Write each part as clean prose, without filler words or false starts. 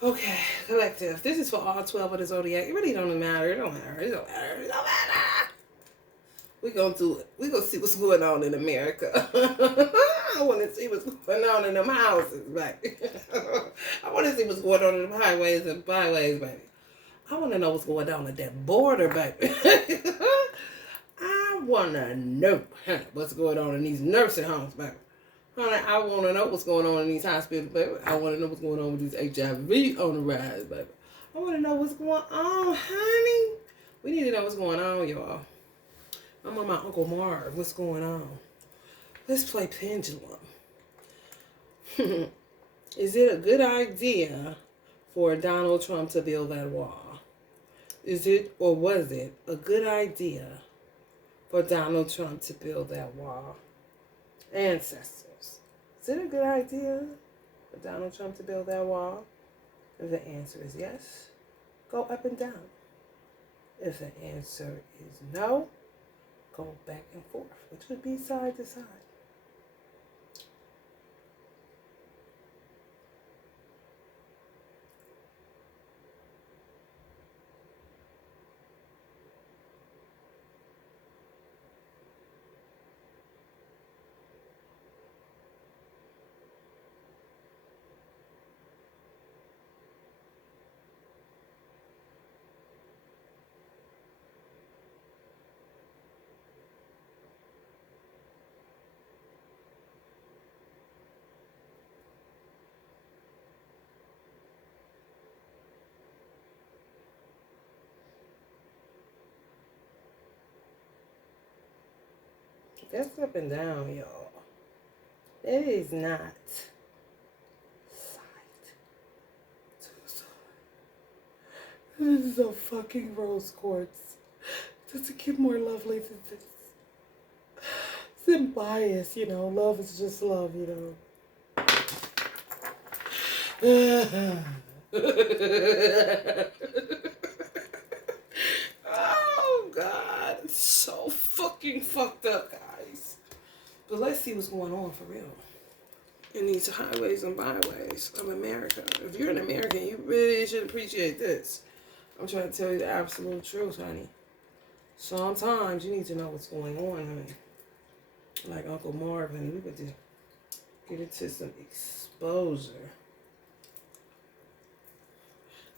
Okay, collective. This is for all 12 of the zodiac. It really don't matter. It don't matter. It don't matter. It don't matter. We gonna do it. We gonna see what's going on in America. I want to see what's going on in them houses, baby. I want to see what's going on in them highways and byways, baby. I want to know what's going on at that border, baby. I want to know what's going on in these nursing homes, baby. Honey, I want to know what's going on in these hospitals, baby. I want to know what's going on with these HIV on the rise, baby. I want to know what's going on, honey. We need to know what's going on, y'all. I'm on my Uncle Marv. What's going on? Let's play pendulum. Is it a good idea for Donald Trump to build that wall? Is it, or was it a good idea for Donald Trump to build that wall? Ancestors. Is it a good idea for Donald Trump to build that wall? If the answer is yes, go up and down. If the answer is no, go back and forth, which would be side to side. That's up and down, y'all. It is not side to side. This is a fucking rose quartz. Does it get more lovely than this? It's unbiased, you know. Love is just love, you know. Oh, God. It's so fucking fucked up, guys. But let's see what's going on for real in these highways and byways of America. If you're an American, you really should appreciate this. I'm trying to tell you the absolute truth, honey. Sometimes you need to know what's going on, honey. Like Uncle Marvin, we could just get into some exposure.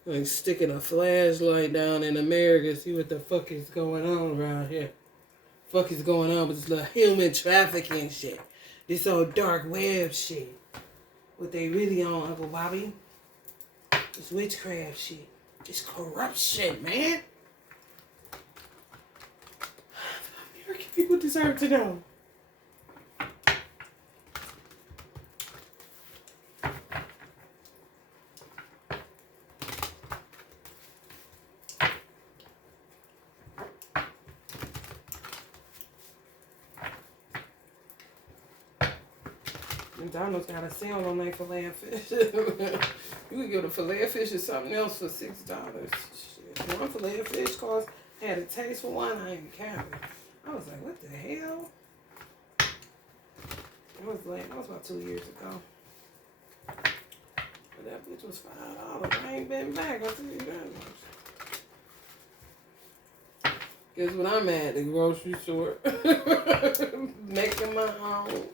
Like sticking a flashlight down in America, see what the fuck is going on around here. Fuck is going on with this little human trafficking shit. This old dark web shit. What they really on, Uncle Bobby? This witchcraft shit. This corrupt shit, man. American people deserve to know. McDonald's got a sale on their filet of fish. You can get a filet of fish or something else for $6. Shit. One filet of fish had a taste for one, I ain't counting. I was like, what the hell? That was about 2 years ago. But that bitch was $5. I ain't been back, I'll tell you that much. Guess what I'm at, the grocery store. Making my own.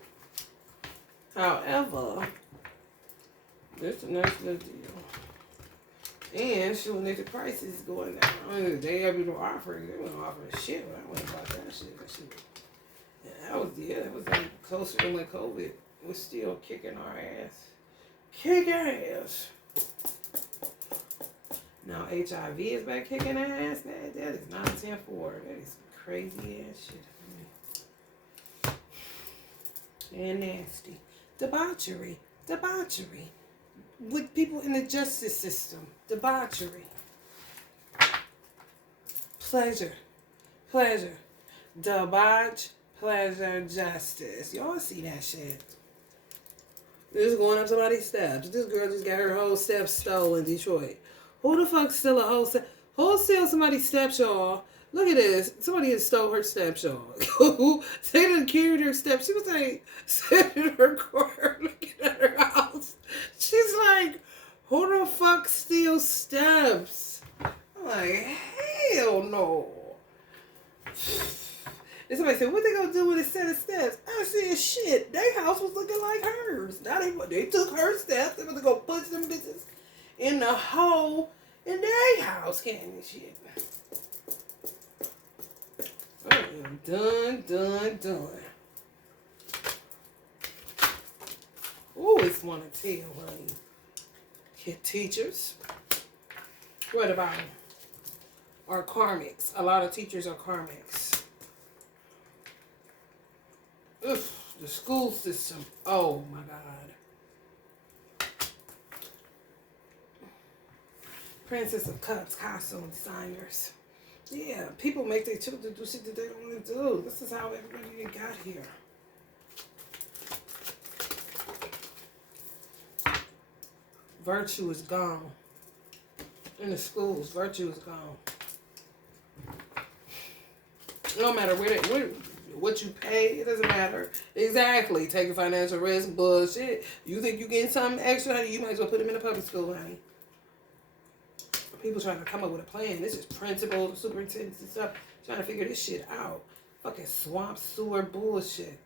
However, this is a nice little deal. And shooting at the prices going down. They have been offering. They weren't offering shit when I went about that shit. That was like closer than when COVID was still kicking our ass. Kick ass. Now HIV is back kicking ass. That is not 10-4. That is crazy ass shit. And nasty. Debauchery. With people in the justice system. Debauchery. Pleasure. Debauch, pleasure, justice. Y'all see that shit. This is going up somebody's steps. This girl just got her whole steps stolen in Detroit. Who the fuck steal a whole step? Who steal somebody's steps, y'all? Look at this. Somebody has stole her steps, y'all. They done carried her steps. She was like, sitting in her car looking at her house. She's like, who the fuck those steps. I'm like, hell no. And somebody said, what they gonna do with a set of steps? I said, shit, their house was looking like hers. Now they took her steps. They was gonna push them bitches in the hole in their house, can't they, shit? I am done. Ooh, it's one to tell, honey. Kid teachers. What about them? Are karmics. A lot of teachers are karmics. Ugh, the school system. Oh my God. Princess of Cups costume designers. Yeah, people make their children do shit that they don't want to do. This is how everybody got here. Virtue is gone. In the schools, virtue is gone. No matter what you pay, it doesn't matter. Exactly. Taking financial risk, bullshit. You think you getting something extra, honey, you might as well put them in a public school, honey. People trying to come up with a plan. This is principals, superintendents and stuff trying to figure this shit out. Fucking swamp sewer bullshit.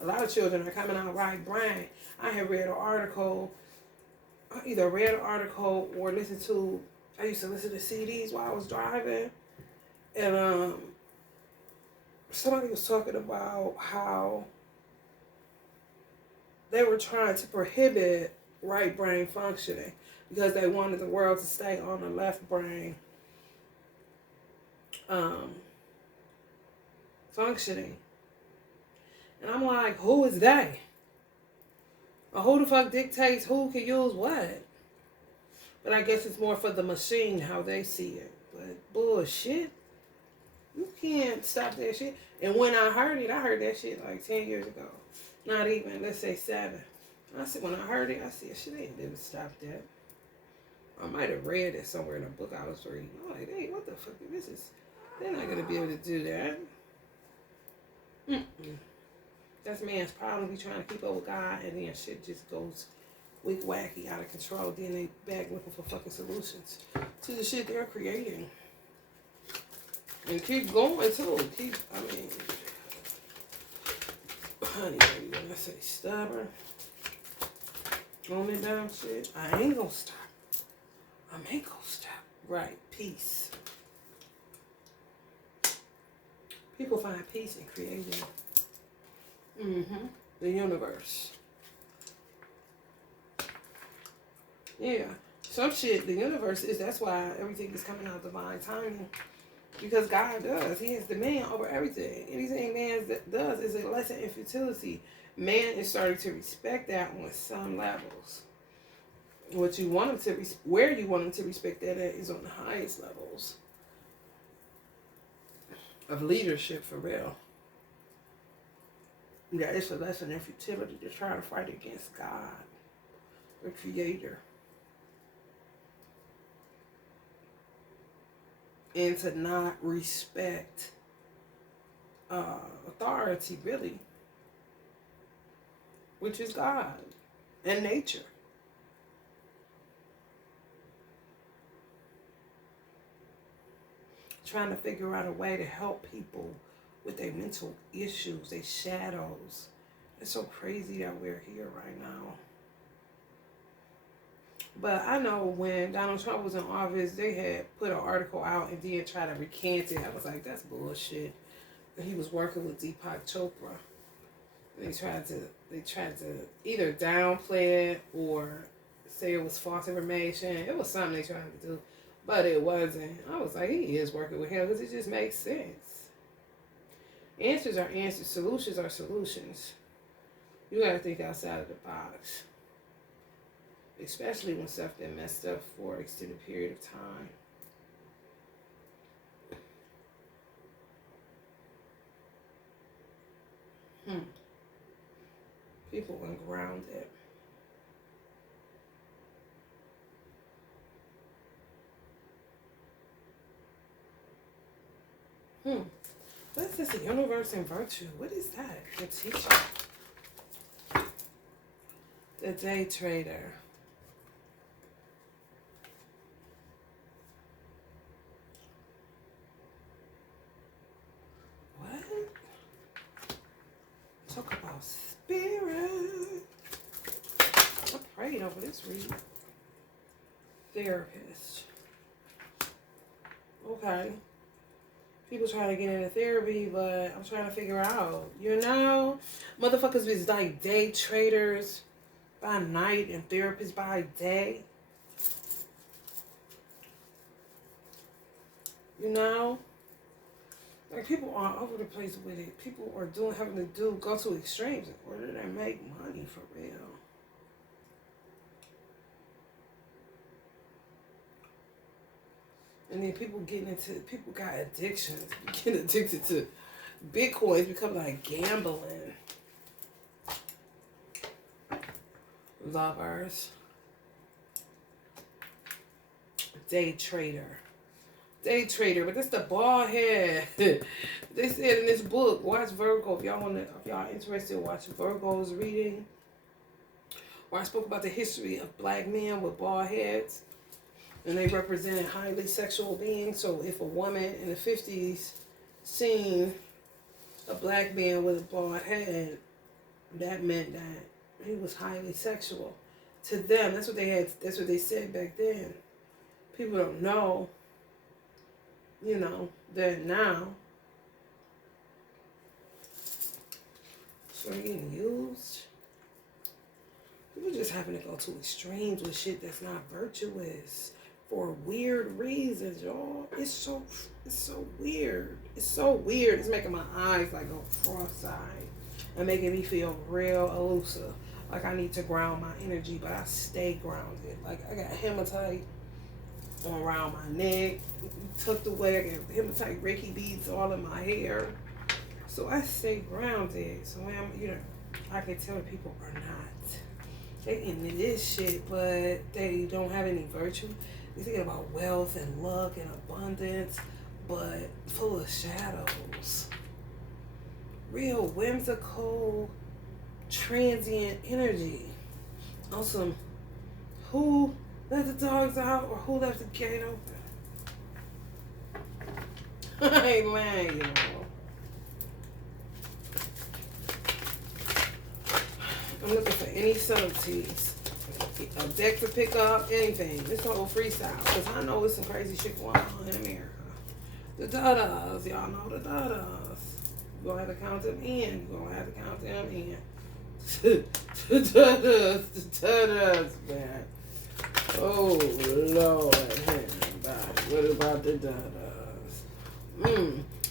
A lot of children are coming out right brain. I have read an article. I either read an article or listened to. I used to listen to CDs while I was driving, and somebody was talking about how they were trying to prohibit right brain functioning because they wanted the world to stay on the left brain functioning. And I'm like, who is they? Or who the fuck dictates who can use what? But I guess it's more for the machine, how they see it. But bullshit. You can't stop that shit. And when I heard that shit like 10 years ago. Not even, let's say 7. I said, when I heard it, I said, shit ain't never stop that. I might have read it somewhere in a book I was reading. I'm like, hey, what the fuck? This is, they're not going to be able to do that. That's man's problem. Be trying to keep up with God, and then shit just goes wick wacky, out of control. Then they back looking for fucking solutions to the shit they're creating. And keep going too. Honey, baby, when I say stubborn, on and down shit, I ain't gonna stop. I ain't gonna stop. Right, peace. People find peace in creating. The universe. Yeah. Some shit, the universe is, that's why everything is coming out divine timing. Because God does. He has dominion over everything. Anything man does is a lesson in futility. Man is starting to respect that on some levels. What you want him to, where you want him to respect that at is on the highest levels of leadership, for real. Yeah, it's a lesson in futility to try to fight against God, the Creator. And to not respect authority, really, which is God and nature. Trying to figure out a way to help people with their mental issues, their shadows. It's so crazy that we're here right now. But I know when Donald Trump was in office, they had put an article out and then tried to recant it. I was like, that's bullshit. And he was working with Deepak Chopra. They tried to either downplay it or say it was false information. It was something they tried to do, but it wasn't. I was like, he is working with him because it just makes sense. Answers are answers. Solutions are solutions. You got to think outside of the box. Especially when stuff been messed up for an extended period of time. People ungrounded. What's this? The universe and virtue. What is that? The teacher. The day trader. prayed over this read. Therapist. Okay. People trying to get into therapy, but I'm trying to figure out, motherfuckers is like day traders by night and therapists by day. Like people are all over the place with it. People are go to extremes in order to make money for real. And then people got addictions. Getting addicted to Bitcoin become like gambling. Lovers. Day trader, but that's the bald head. They said in this book, watch Virgo. If y'all interested, watch Virgo's reading. Where I spoke about the history of black men with bald heads. And they represented highly sexual beings. So if a woman in the 50s seen a black man with a bald head, that meant that he was highly sexual. To them, that's what they said back then. People don't know, that now. So they're getting used. People just having to go to extremes with shit that's not virtuous. For weird reasons, y'all. It's so weird. It's so weird. It's making my eyes like go cross-eyed and making me feel real elusive. Like I need to ground my energy, but I stay grounded. Like I got hematite around my neck, tucked away. I got hematite Reiki beads all in my hair. So I stay grounded. So I can tell people are not. They into this shit, but they don't have any virtue. They're thinking about wealth and luck and abundance, but full of shadows. Real whimsical, transient energy. On some, who let the dogs out or who left the gate open? I ain't lying, y'all. I'm looking for any subtleties. A deck to pick up, anything. This whole freestyle. Because I know there's some crazy shit going on in America. The da-das. Y'all know the da-das. You're going to have to count them in. You're going to have to count them in. The da-das. The da-das, man. Oh, Lord. What about the da-das?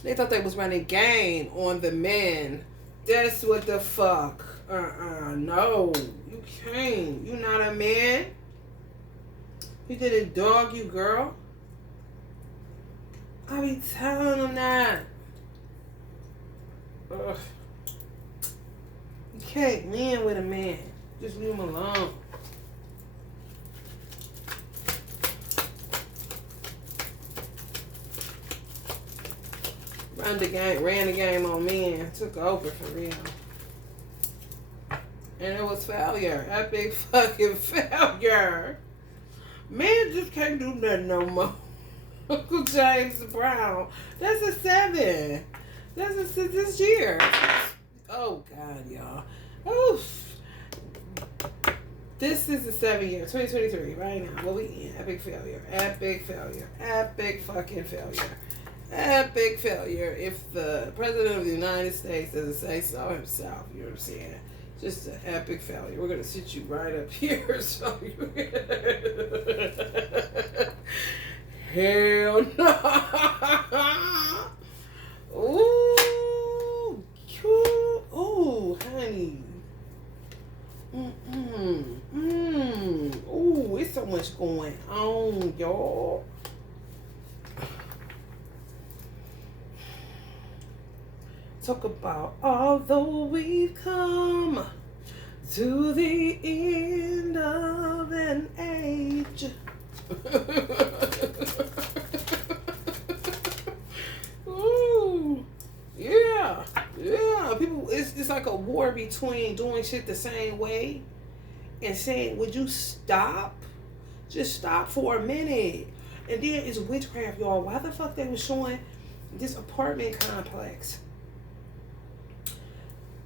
They thought they was running game on the men. That's what the fuck. No. You can't. You not a man. You didn't dog you, girl. I be telling them that. Ugh. You can't win with a man. Just leave him alone. Ran the game on men. Took over for real. And it was failure. Epic fucking failure. Man just can't do nothing no more. Uncle James Brown. That's a 7. That's this year. Oh, God, y'all. Oof. This is the 7 year. 2023, right now. What we in? Epic failure. Epic failure. Epic fucking failure. Epic failure. If the President of the United States doesn't say so himself, you know what I'm saying? Just an epic failure. We're gonna sit you right up here. So you hell no. Ooh, cute. Ooh, honey. Ooh, it's so much going on, y'all. Talk about although we've come to the end of an age. Ooh, yeah. People, it's like a war between doing shit the same way and saying, would you stop? Just stop for a minute. And then it's witchcraft, y'all. Why the fuck they was showing this apartment complex?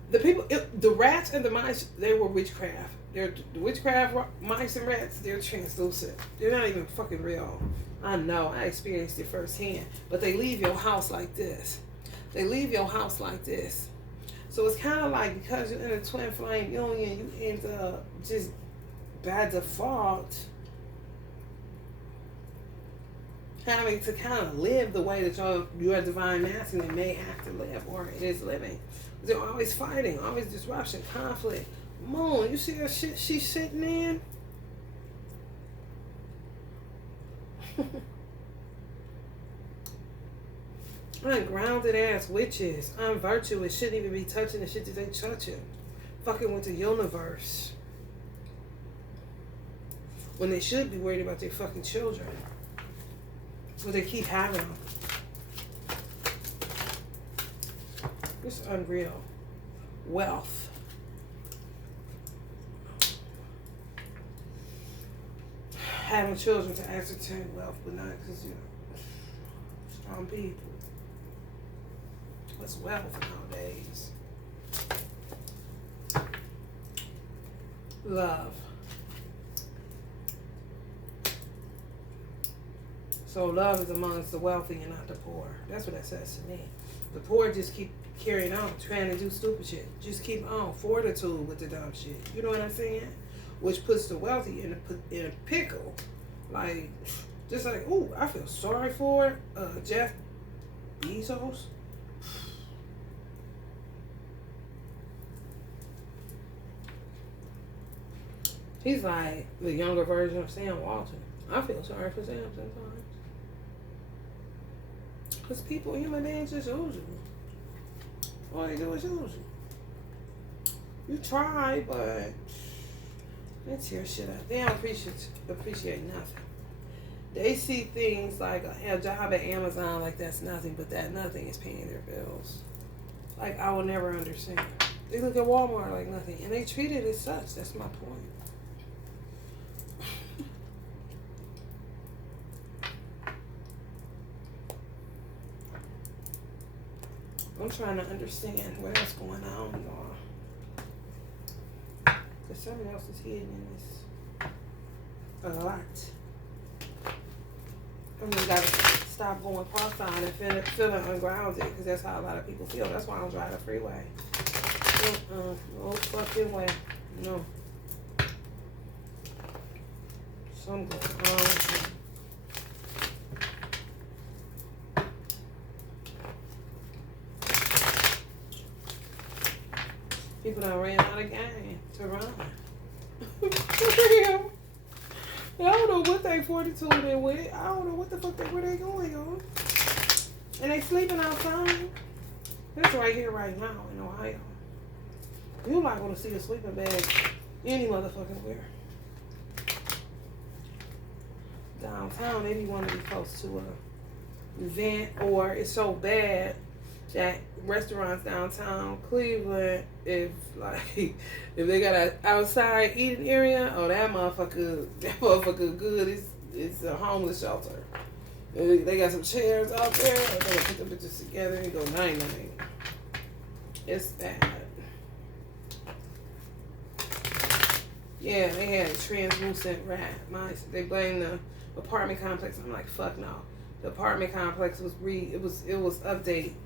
The people, the rats and the mice, they were witchcraft. They're the witchcraft mice and rats. They're translucent. They're not even fucking real. I know. I experienced it firsthand. But they leave your house like this. They leave your house like this. So it's kind of like because you're in a twin flame union, you end up just by default having to kind of live the way that your divine masculine may have to live or it is living. They're always fighting, always disruption, conflict. Moon, you see that shit she's sitting in? Ungrounded ass witches, unvirtuous, shouldn't even be touching the shit that they touching. Fucking with the universe. When they should be worried about their fucking children. But they keep having them. It's unreal. Wealth. Having children to ascertain wealth, but not because, you know, strong people. What's wealth nowadays? Love. So love is amongst the wealthy and not the poor. That's what that says to me. The poor just keep carrying on, trying to do stupid shit. Just keep on. Fortitude with the dumb shit. You know what I'm saying? Which puts the wealthy in a pickle. Like, just like, ooh, I feel sorry for Jeff Bezos. He's like the younger version of Sam Walton. I feel sorry for Sam sometimes. Because people, human beings, just use you. All they do is use you. You try, but they tear shit up. They don't appreciate nothing. They see things like a job at Amazon like that's nothing, but that nothing is paying their bills. Like, I will never understand. They look at Walmart like nothing, and they treat it as such. That's my point. I'm trying to understand what else going on, y'all. Because something else is hidden in this. A lot. And we gotta stop going cross-eyed and feeling ungrounded, because that's how a lot of people feel. That's why I don't drive the freeway. No fucking way. No. Something going on. People done ran out of game to run. For real. I don't know what they 42 they with. I don't know what the fuck where they going on. And they sleeping outside. That's right here, right now in Ohio. You not gonna see a sleeping bag any motherfucking where. Downtown, they be wanting to be close to a event, or it's so bad that restaurants downtown Cleveland, if they got an outside eating area, oh that motherfucker good. It's a homeless shelter. They got some chairs out there. They gonna put the bitches together and go 9-9. It's bad. Yeah, they had translucent rat mice. They blame the apartment complex. I'm like, fuck no. The apartment complex was updated.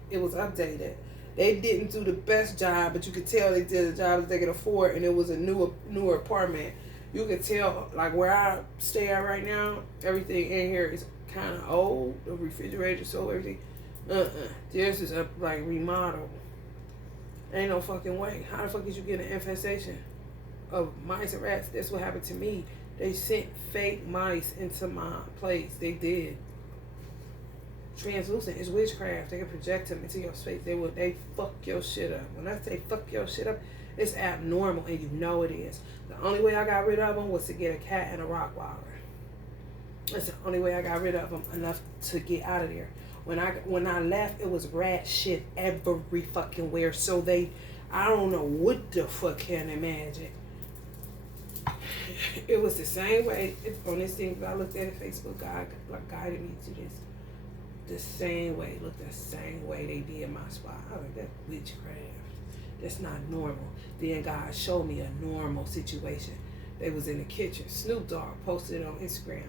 It was updated. They didn't do the best job, but you could tell they did a job that they could afford, and it was a newer apartment. You could tell, like where I stay at right now, everything in here is kind of old. The refrigerator, so everything. Theirs is like remodeled. Ain't no fucking way. How the fuck did you get an infestation of mice and rats? That's what happened to me. They sent fake mice into my place. They did. Translucent is witchcraft. They can project them into your space. They fuck your shit up. When I say fuck your shit up, it's abnormal, and you know it is. The only way I got rid of them was to get a cat and a Rottweiler. That's the only way I got rid of them enough to get out of there. When I left, it was rat shit every fucking where. So I don't know what the fuck can imagine. It was the same way on this thing that I looked at Facebook. God guided me to this. The same way, look the same way they did my spot. I was like, that's witchcraft. That's not normal. Then God showed me a normal situation. They was in the kitchen. Snoop Dogg posted it on Instagram.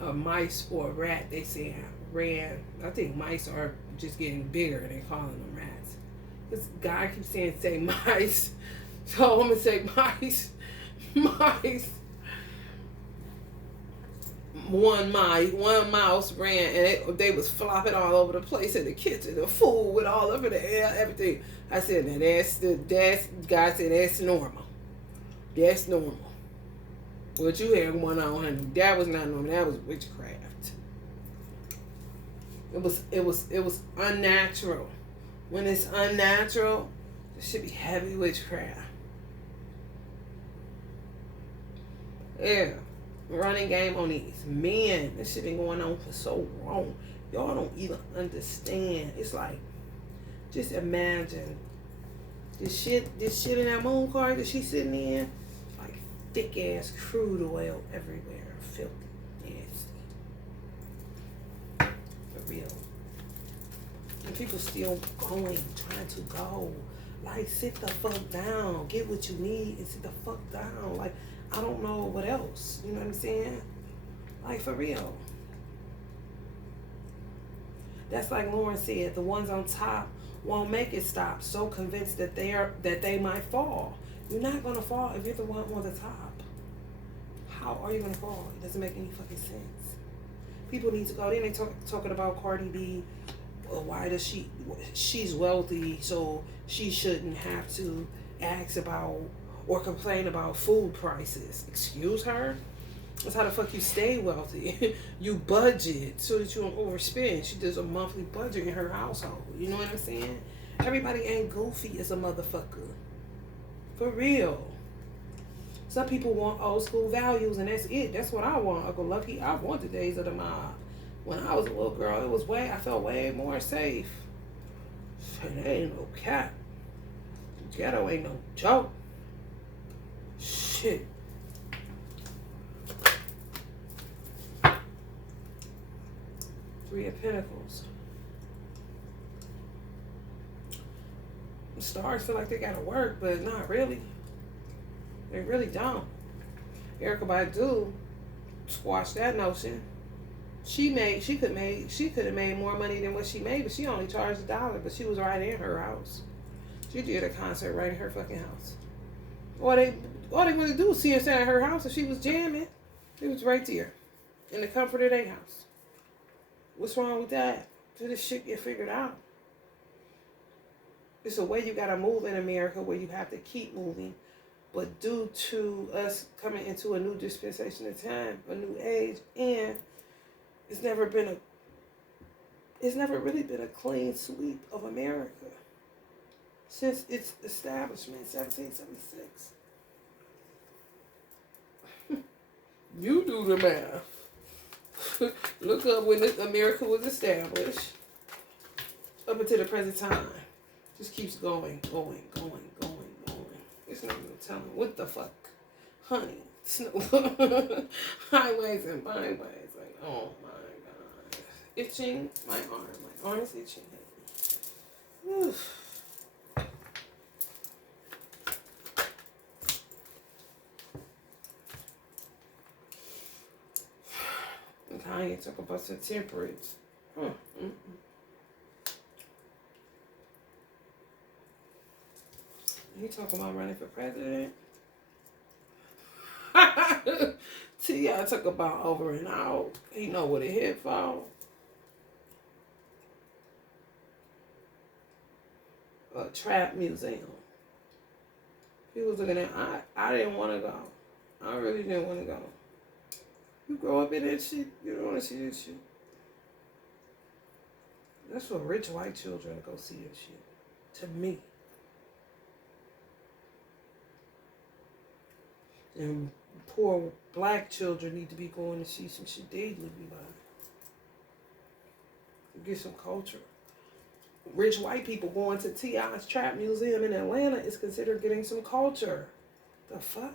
A mice or a rat, they said, ran. I think mice are just getting bigger and they calling them rats. This guy keeps saying, say mice. So I'm going to say mice. Mice. One mouse ran and they was flopping all over the place in the kitchen. The food went all over the air, everything. I said, now that's God said that's normal. That's normal. What you had going on, honey, that was not normal. That was witchcraft. It was unnatural. When it's unnatural, it should be heavy witchcraft. Yeah. Running game on these men. This shit been going on for so long. Y'all don't even understand. It's like, just imagine this shit in that moon car that she's sitting in, like thick ass crude oil everywhere, filthy, nasty, for real. And people still going, trying to go. Like, sit the fuck down, get what you need, and sit the fuck down. Like, I don't know what else. You know what I'm saying? Like, for real. That's like Lauren said, the ones on top won't make it stop. So convinced that they might fall. You're not gonna fall if you're the one on the top. How are you gonna fall? It doesn't make any fucking sense. People need to go. Then they talking about Cardi B. Why does she's wealthy, so she shouldn't have to ask about or complain about food prices. Excuse her? That's how the fuck you stay wealthy. You budget so that you don't overspend. She does a monthly budget in her household. You know what I'm saying? Everybody ain't goofy as a motherfucker. For real. Some people want old school values and that's it. That's what I want, Uncle Lucky. I want the days of the mob. When I was a little girl, I felt way more safe. It ain't no cap. Ghetto ain't no joke. Shit. Three of Pentacles. The stars feel like they gotta work, but not really. They really don't. Erykah Badu squashed that notion. She could have made more money than what she made, but she only charged $1. But she was right in her house. She did a concert right in her fucking house. All they want to do is see her at her house, and she was jamming. It was right there, in the comfort of their house. What's wrong with that? Till this shit get figured out. It's a way you gotta move in America where you have to keep moving. But due to us coming into a new dispensation of time, a new age, and it's never really been a clean sweep of America since its establishment, 1776. You do the math. Look up when America was established up until the present time. Just keeps going. It's not even telling what the fuck. Honey, snow. Highways and byways. Like, oh my God. Itching my arm. My arm is itching. Oof. Kanye talk about some temperance. He talking about running for president. T.I. talk about over and out. He know what it hit for. A trap museum. He was looking at. I didn't want to go. I really didn't want to go. You grow up in that shit, you don't want to see this shit. That's for rich white children to go see that shit. To me. And poor black children need to be going to see some shit they would be buying. Get some culture. Rich white people going to T.I.'s Trap Museum in Atlanta is considered getting some culture. The fuck?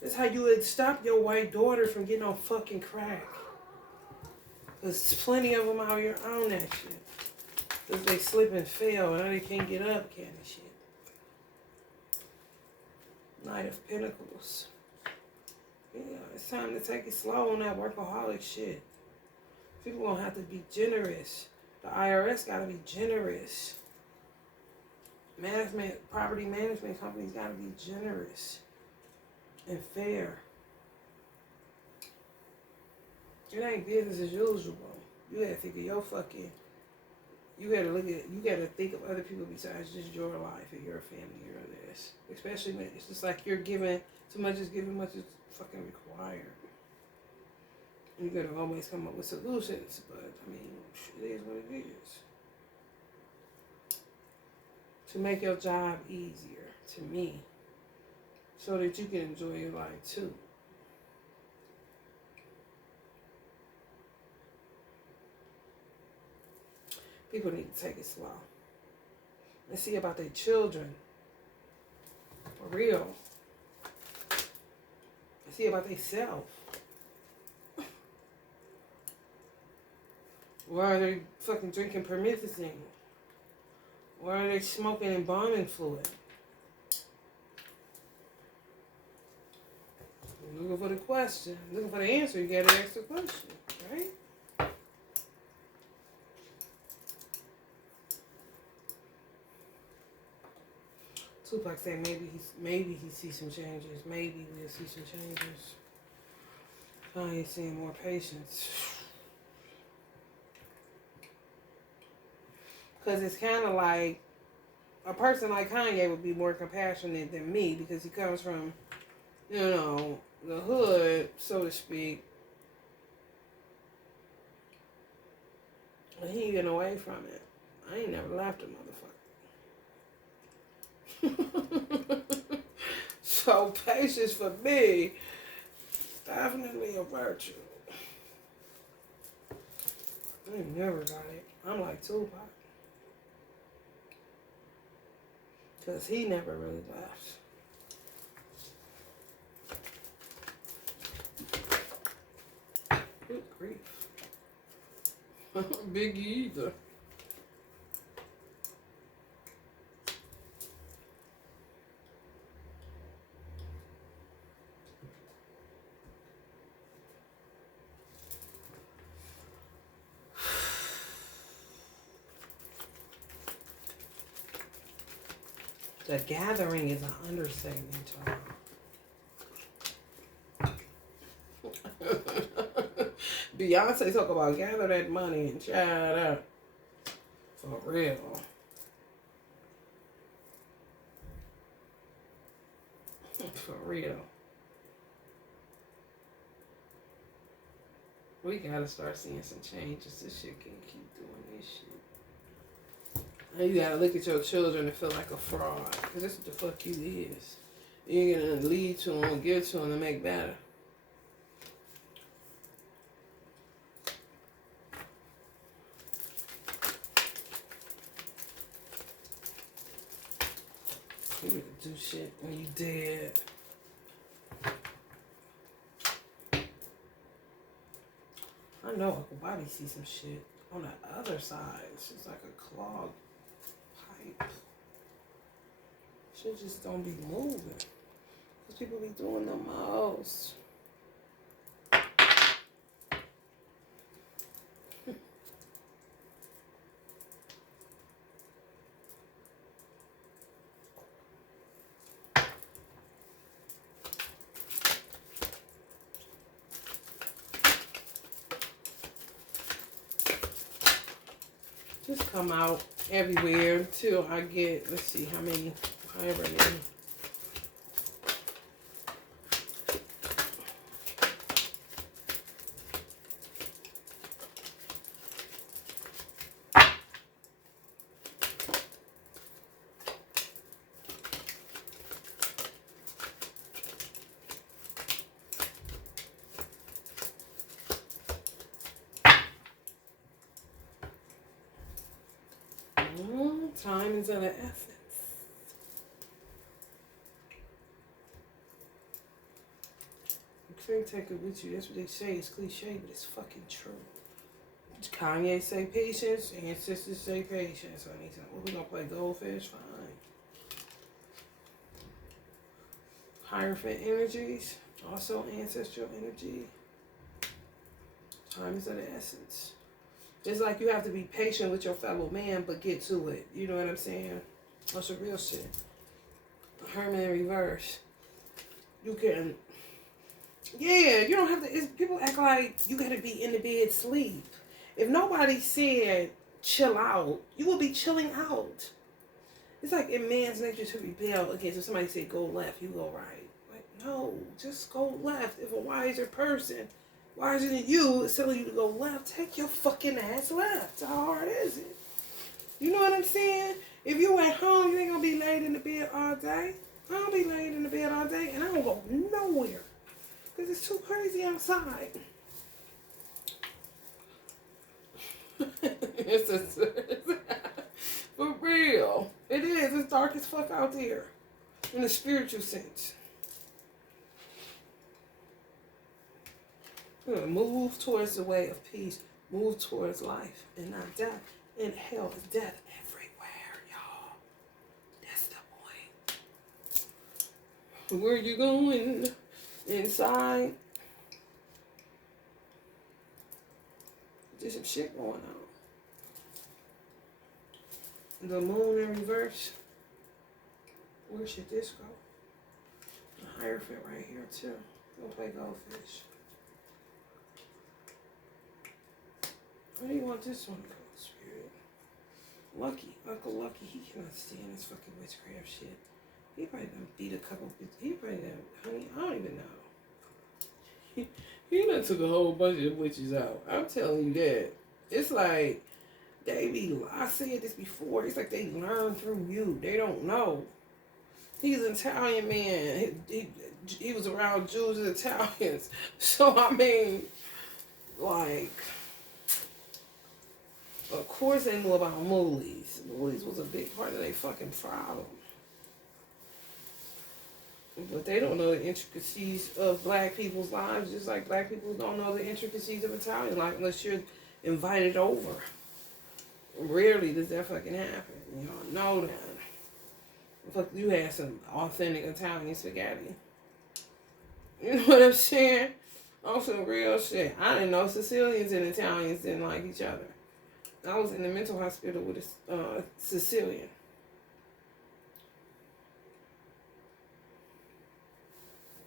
That's how you would stop your white daughter from getting on fucking crack. There's plenty of them out here on that shit. Because they slip and fail, and now they can't get up, kind of shit. Knight of Pentacles. Yeah, it's time to take it slow on that workaholic shit. People gonna have to be generous. The IRS gotta be generous. Property management companies gotta be generous and fair. It ain't business as usual. You gotta think of your fucking. You gotta think of other people besides just your life and your family or this. Especially when it's just like you're giving too much is given, much is fucking required. You gotta always come up with solutions, but I mean, it is what it is. To make your job easier, to me, so that you can enjoy your life too. People need to take it slow and see about their children, for real. See about themselves. Why are they fucking drinking promethazine? Why are they smoking embalming fluid? Looking for the question. Looking for the answer. You gotta ask the question, right? Tupac said maybe he sees some changes. Maybe we'll see some changes. Kanye seeing more patience. Because it's kind of like a person like Kanye would be more compassionate than me because he comes from, you know, the hood, so to speak. And he getting away from it. I ain't never left a motherfucker. So patience for me, definitely a virtue. I ain't never got it. I'm like Tupac. Because he never really left. Good grief. Biggie either. The gathering is an understatement, y'all. Beyonce talk about gather that money and shout out. For real. For real. We gotta start seeing some changes. This shit can't keep doing this shit. And you gotta look at your children and feel like a fraud. Because that's what the fuck you is. You're gonna lead to them, give to them, and make better. You gotta do shit when you dead. I know Uncle Bobby sees some shit on the other side. It's just like a clogged pipe. Shit just don't be moving. Because people be doing the most. Just come out everywhere until I get, let's see how many, however many. Time is of the essence. You can't take it with you. That's what they say. It's cliche, but it's fucking true. Kanye say patience, ancestors say patience. I need to. What we gonna play goldfish? Fine. Hierophant energies, also ancestral energy. Time is of the essence. It's like you have to be patient with your fellow man, but get to it. You know what I'm saying? That's the real shit. Herman in reverse. You can. Yeah, you don't have to. People act like you gotta be in the bed sleep. If nobody said chill out, you will be chilling out. It's like in man's nature to rebel against. If somebody said go left, you go right. Like, no, just go left. If a wiser person, wiser than you, is telling you to go left, take your fucking ass left. How hard is it? You know what I'm saying? If you at home, you ain't gonna be laid in the bed all day. I don't be laid in the bed all day, and I don't go nowhere. Because it's too crazy outside. It's for real. It is. It's dark as fuck out there. In the spiritual sense. Move towards the way of peace. Move towards life and not death. And hell is death everywhere, y'all. That's the point. Where you going? Inside. There's some shit going on. The moon in reverse. Where should this go? The Hierophant right here too. We'll play goldfish. Where do you want this one to go, Spirit? Lucky, Uncle Lucky, he cannot stand this fucking witchcraft shit. He probably done beat a couple. He probably done, honey, I don't even know. He done took a whole bunch of witches out. I'm telling you that. It's like, they be, I said this before, it's like they learn through you. They don't know. He's an Italian man. He was around Jews and Italians. So, I mean, like, of course they knew about moolies. Moolies was a big part of their fucking problem. But they don't know the intricacies of black people's lives, just like black people don't know the intricacies of Italian life unless you're invited over. Rarely does that fucking happen. Y'all know that. Fuck, you had some authentic Italian spaghetti. You know what I'm saying? On some real shit. I didn't know Sicilians and Italians didn't like each other. I was in the mental hospital with a Sicilian.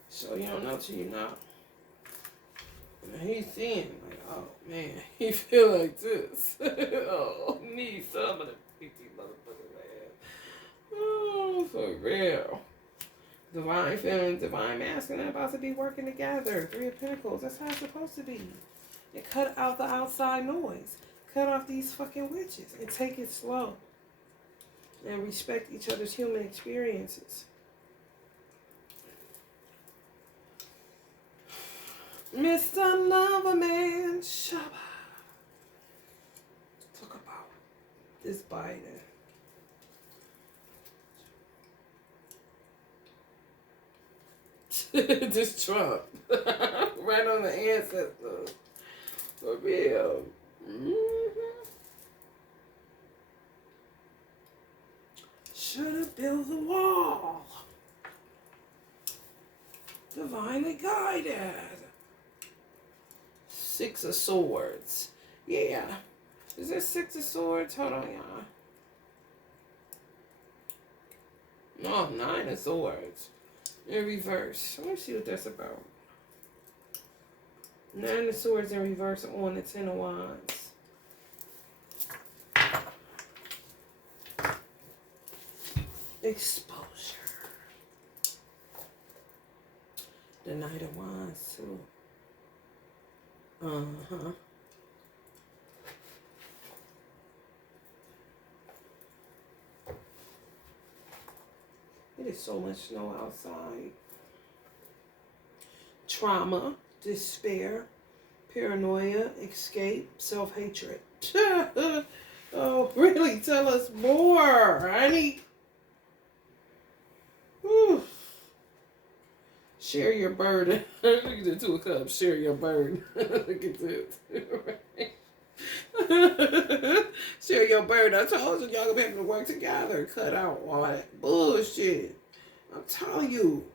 So you don't know till you know. And he's seeing like, oh man, he feel like this. Oh, need some of the PT motherfucker, man. Oh, for real. Divine feminine, divine masculine about to be working together. 3 of Pentacles. That's how it's supposed to be. And cut out the outside noise. Cut off these fucking witches and take it slow. And respect each other's human experiences. Mr. Loverman Shabba. Talk about this Biden. This Trump. Right on the ancestors. For real. Mm-hmm. Should have built the wall. Divinely guided. 6 of Swords. Yeah. Is there 6 of Swords? Hold on, y'all. No, 9 of Swords. In reverse. Let me see what that's about. 9 of Swords in reverse on the 10 of Wands. Exposure. The Knight of Wands, too. Uh-huh. It is so much snow outside. Trauma, despair, paranoia, escape, self-hatred. Oh, really? Tell us more, honey. Whew. Share your burden. Look at the 2 of Cups. Share your burden. Look at this. Right? Share your burden. I told you, y'all gonna be able to work together. Cut out all that bullshit. I'm telling you.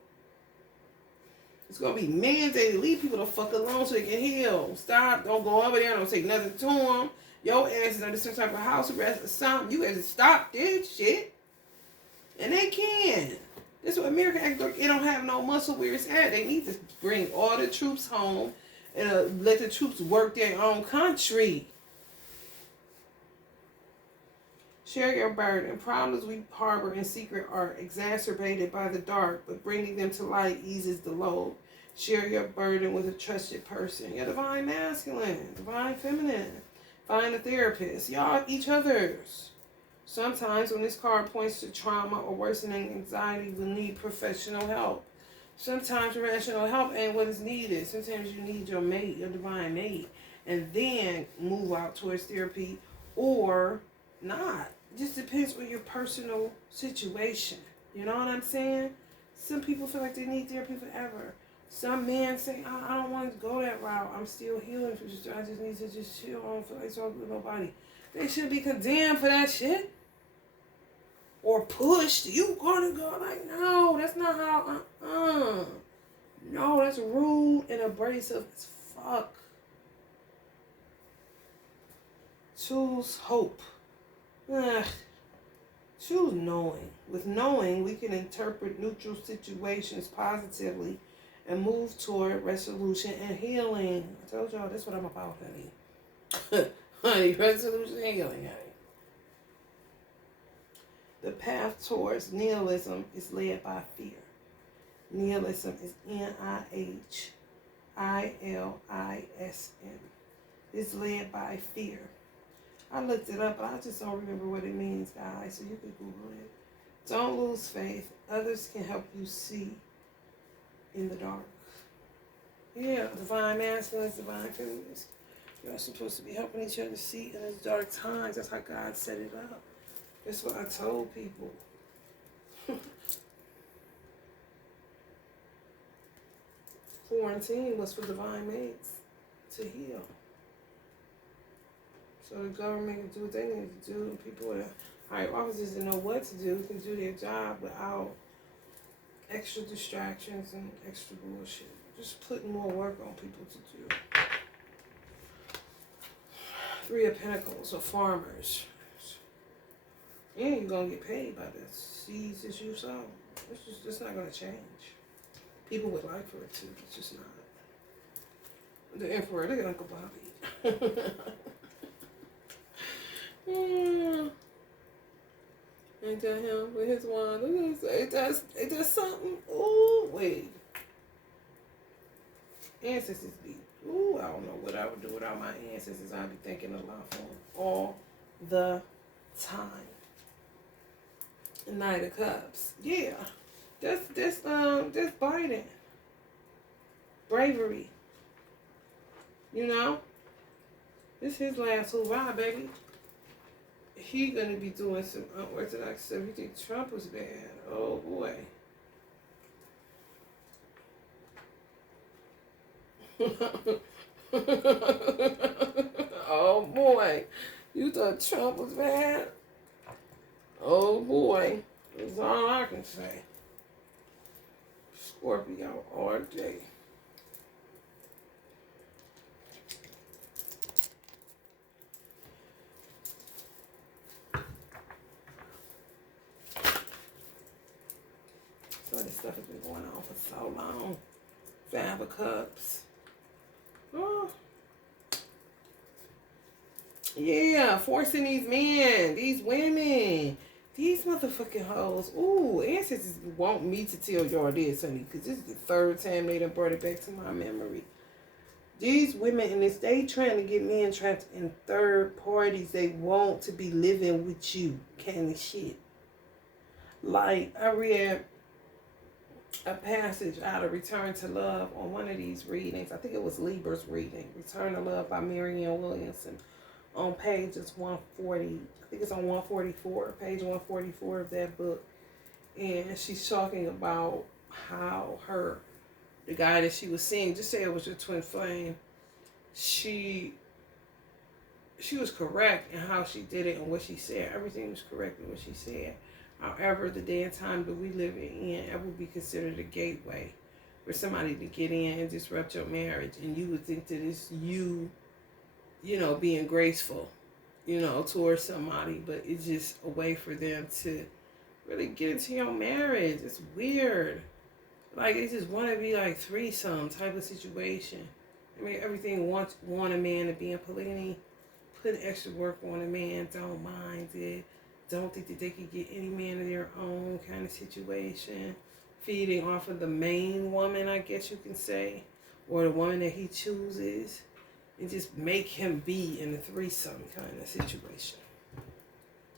It's gonna be mandated. Leave people the fuck alone so they can heal. Stop. Don't go over there. Don't say nothing to them. Your ass is under some type of house arrest or something. You guys stop this shit. And they can. This is what America act like. It don't have no muscle where it's at. They need to bring all the troops home and let the troops work their own country. Share your burden. Problems we harbor in secret are exacerbated by the dark, but bringing them to light eases the load. Share your burden with a trusted person. Your divine masculine, divine feminine. Find a therapist. Y'all each other's. Sometimes when this card points to trauma or worsening anxiety, we need professional help. Sometimes professional help ain't what is needed. Sometimes you need your mate, your divine mate, and then move out towards therapy or not. It just depends on your personal situation. You know what I'm saying? Some people feel like they need therapy forever. Some men say, I don't want to go that route. I'm still healing. I just need to just chill. I don't feel like talking with nobody. They should be condemned for that shit. Or pushed. You gonna go like, no, that's not how, No, that's rude and abrasive as fuck. Choose hope. Choose knowing. With knowing, we can interpret neutral situations positively and move toward resolution and healing. I told y'all, that's what I'm about, honey. Honey, resolution and healing, honey. The path towards nihilism is led by fear. Nihilism is Nihilism. It's led by fear. I looked it up, but I just don't remember what it means, guys, so you can Google it. Don't lose faith. Others can help you see in the dark. Yeah, divine masculine, divine feminine. You're supposed to be helping each other see in these dark times. That's how God set it up. That's what I told people. Quarantine was for divine mates to heal. So the government can do what they need to do. And people in higher offices that know what to do can do their job without extra distractions and extra bullshit. Just putting more work on people to do. Three of Pentacles are farmers. And you're going to get paid by the seeds that you sow. It's not going to change. People would like for it to. It's just not. The Emperor, look at Uncle Bobby. Ain't that him with his wand? Look at this. It does something. Ooh, wait. Ancestors be. Ooh, I don't know what I would do without my ancestors. I'd be thinking a lot for them all the time. Knight of Cups. Yeah. That's Biden. Bravery. You know? This his last hurrah, baby. He gonna be doing some unorthodox stuff. You think Trump was bad? Oh boy. Oh boy. You thought Trump was bad? Oh boy. That's all I can say. Scorpio all day. So this stuff has been going on for so long. Five of Cups. Oh. Yeah, forcing these men, these women, these motherfucking hoes. Ooh, ancestors want me to tell y'all this, honey, because this is the third time they done brought it back to my memory. These women, and they trying to get men trapped in third parties. They want to be living with you, kind of shit. Like, I read a passage out of Return to Love on one of these readings. I think it was Libra's reading. Return to Love by Marianne Williamson. On pages 140, I think it's on 144, page 144 of that book. And she's talking about how the guy that she was seeing, just say it was your twin flame, she she was correct in how she did it and what she said. Everything was correct in what she said. However, the day and time that we live in, it would be considered a gateway for somebody to get in and disrupt your marriage. And you would think that it's you, being graceful, towards somebody, but it's just a way for them to really get into your marriage. It's weird. Like, they just want to be like threesome type of situation. I mean, everything want a man to be in polygamy, put extra work on a man, don't mind it, don't think that they could get any man of their own kind of situation, feeding off of the main woman, I guess you can say, or the woman that he chooses, and just make him be in a threesome kind of situation.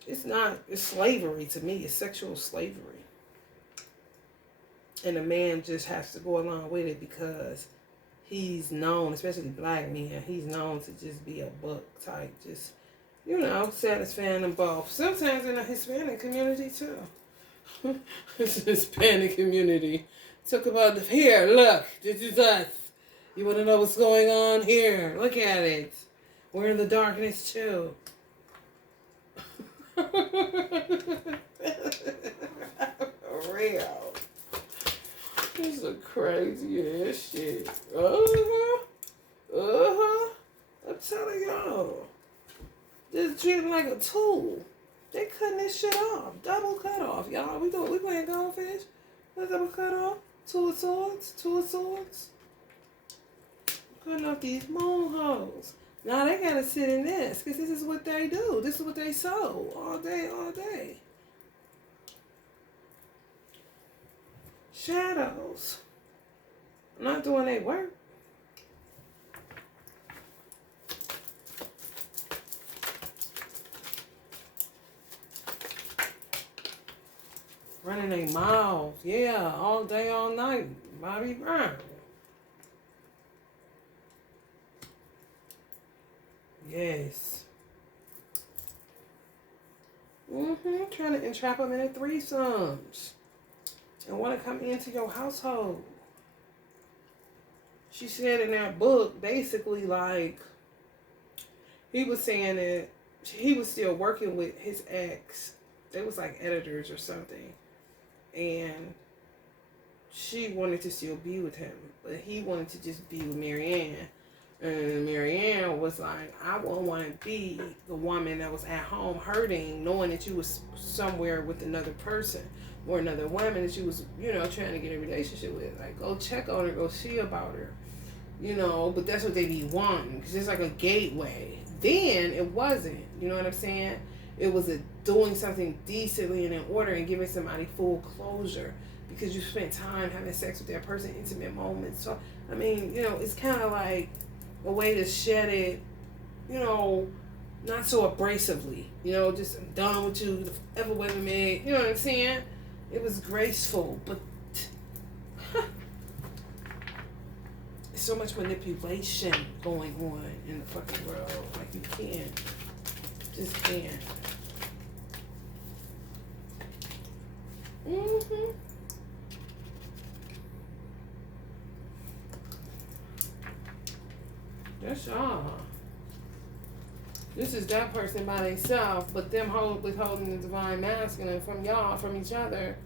It's slavery to me, it's sexual slavery. And a man just has to go along with it because he's known, especially black men, he's known to just be a buck type, just, satisfying them both. Sometimes in the Hispanic community too. Hispanic community. Talk about here, look, this is us. You want to know what's going on here? Look at it. We're in the darkness too. Real. This is a crazy ass shit. I'm telling y'all. Just treating like a tool. They cutting this shit off. Double cut off, y'all. We playing goldfish. What double cut off? Two of swords. Cutting off these moon hoes. Now they gotta sit in this, because this is what they do. This is what they sow all day. Shadows. Not doing their work. Running their mouth. Yeah, all day, all night. Bobby Brown. Yes. Trying to entrap them in threesomes. And want to come into your household. She said in that book, basically, like, he was saying that he was still working with his ex. They was like editors or something. And she wanted to still be with him. But he wanted to just be with Marianne. And Marianne was like, I wouldn't want to be the woman that was at home hurting, knowing that you was somewhere with another person or another woman that you was, trying to get a relationship with. Like, go check on her, go see about her. But that's what they be wanting. Because it's like a gateway. Then it wasn't. You know what I'm saying? It was doing something decently and in order and giving somebody full closure. Because you spent time having sex with that person, intimate moments. So, I mean, it's kind of like a way to shed it, not so abrasively. Just I'm done with you, ever with me. You know what I'm saying? It was graceful, but there's so much manipulation going on in the fucking world. Like, you can't. Just can't. That's y'all. This is that person by themselves, but them withholding the divine masculine from y'all, from each other.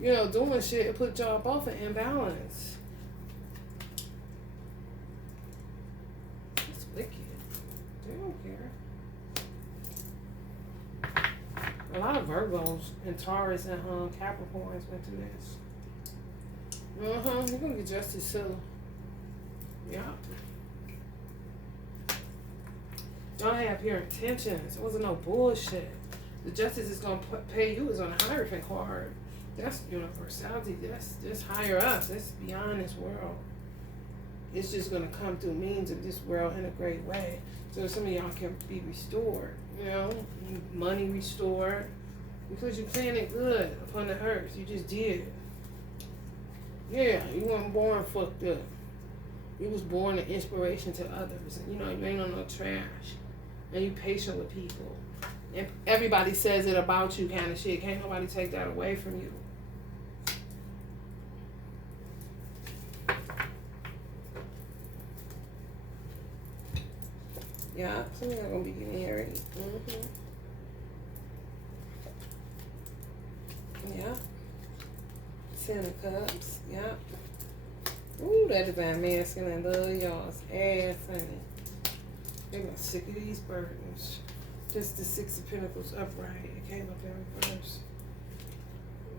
Doing shit, it put y'all both in imbalance. It's wicked. They don't care. A lot of Virgos and Taurus and Capricorns went through this. You're gonna get justice too. Yeah. Y'all have your intentions. It wasn't no bullshit. The justice is gonna pay you is on a Hierophant card. That's universality. That's just higher us. That's beyond this world. It's just gonna come through means of this world in a great way. So some of y'all can be restored. Money restored. Because you planned it good upon the earth. You just did. Yeah, you weren't born fucked up. You was born an inspiration to others. And you ain't on no trash. And you patient with people. And everybody says it about you kind of shit. Can't nobody take that away from you. Yeah, some of y'all gonna be getting married. Mm-hmm. Yeah. Ten of Cups. Yeah. Ooh, that divine masculine love y'all's ass, honey. They got sick of these burdens. Just the Six of Pentacles upright. It came up in reverse.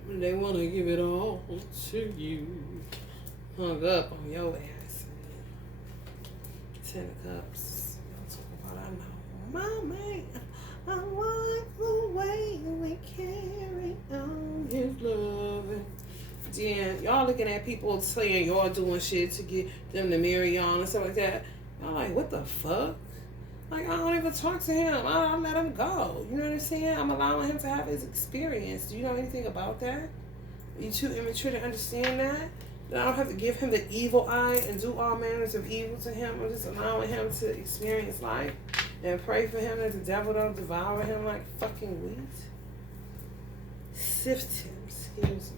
They want to give it all to you. Hung up on your ass. Ten of Cups. I'll talk about I know. My man, I walk the way we carry on his love. Then y'all looking at people saying y'all doing shit to get them to marry y'all and stuff like that. Y'all like, what the fuck? Like, I don't even talk to him. I let him go. You know what I'm saying? I'm allowing him to have his experience. Do you know anything about that? Are you too immature to understand that? That I don't have to give him the evil eye and do all manners of evil to him. I'm just allowing him to experience life and pray for him that the devil don't devour him like fucking wheat. Sift him, excuse me.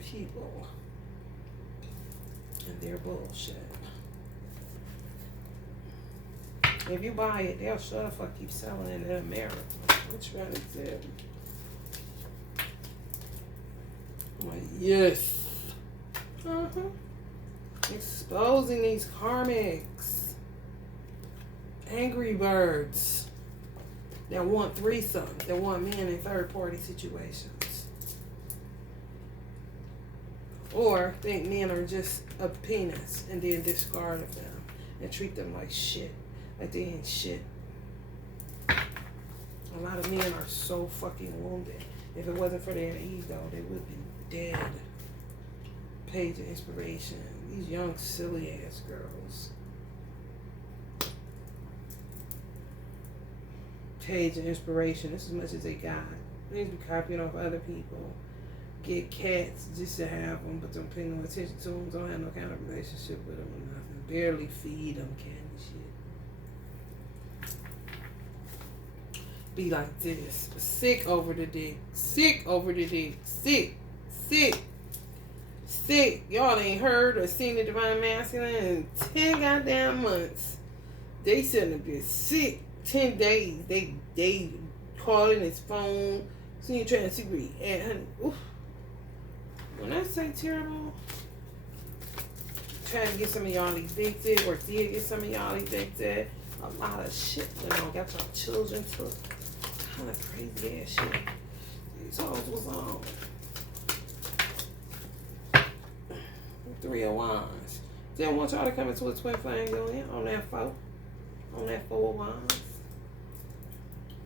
People and their bullshit. If you buy it, they'll sure the fuck keep selling it in America. What you trying to do? I'm like, yes. Exposing these karmics. Angry birds that want threesomes, that want men in third party situations. Or think men are just a penis and then discard of them and treat them like shit. Like they ain't shit. A lot of men are so fucking wounded. If it wasn't for their ego, they would be dead. Page of Inspiration. These young, silly ass girls. Page of Inspiration. This is as much as they got. They need to be copying off other people. Get cats just to have them, but don't pay no attention to them. Don't have no kind of relationship with them or nothing. Barely feed them candy shit. Be like this. Sick over the dick. Sick over the dick. Sick. Sick. Sick. Y'all ain't heard or seen the Divine Masculine in 10 goddamn months. They shouldn't have been sick. 10 days. They calling his phone. See you trying to see where he at, honey. Oof. When I say terrible, trying to get some of y'all evicted or did get some of y'all evicted. A lot of shit went on. Got y'all children took. Kind of crazy ass shit. These hoes was on. Three of Wands. Didn't want y'all to come into a twin flame union on that four. On that 4 of Wands.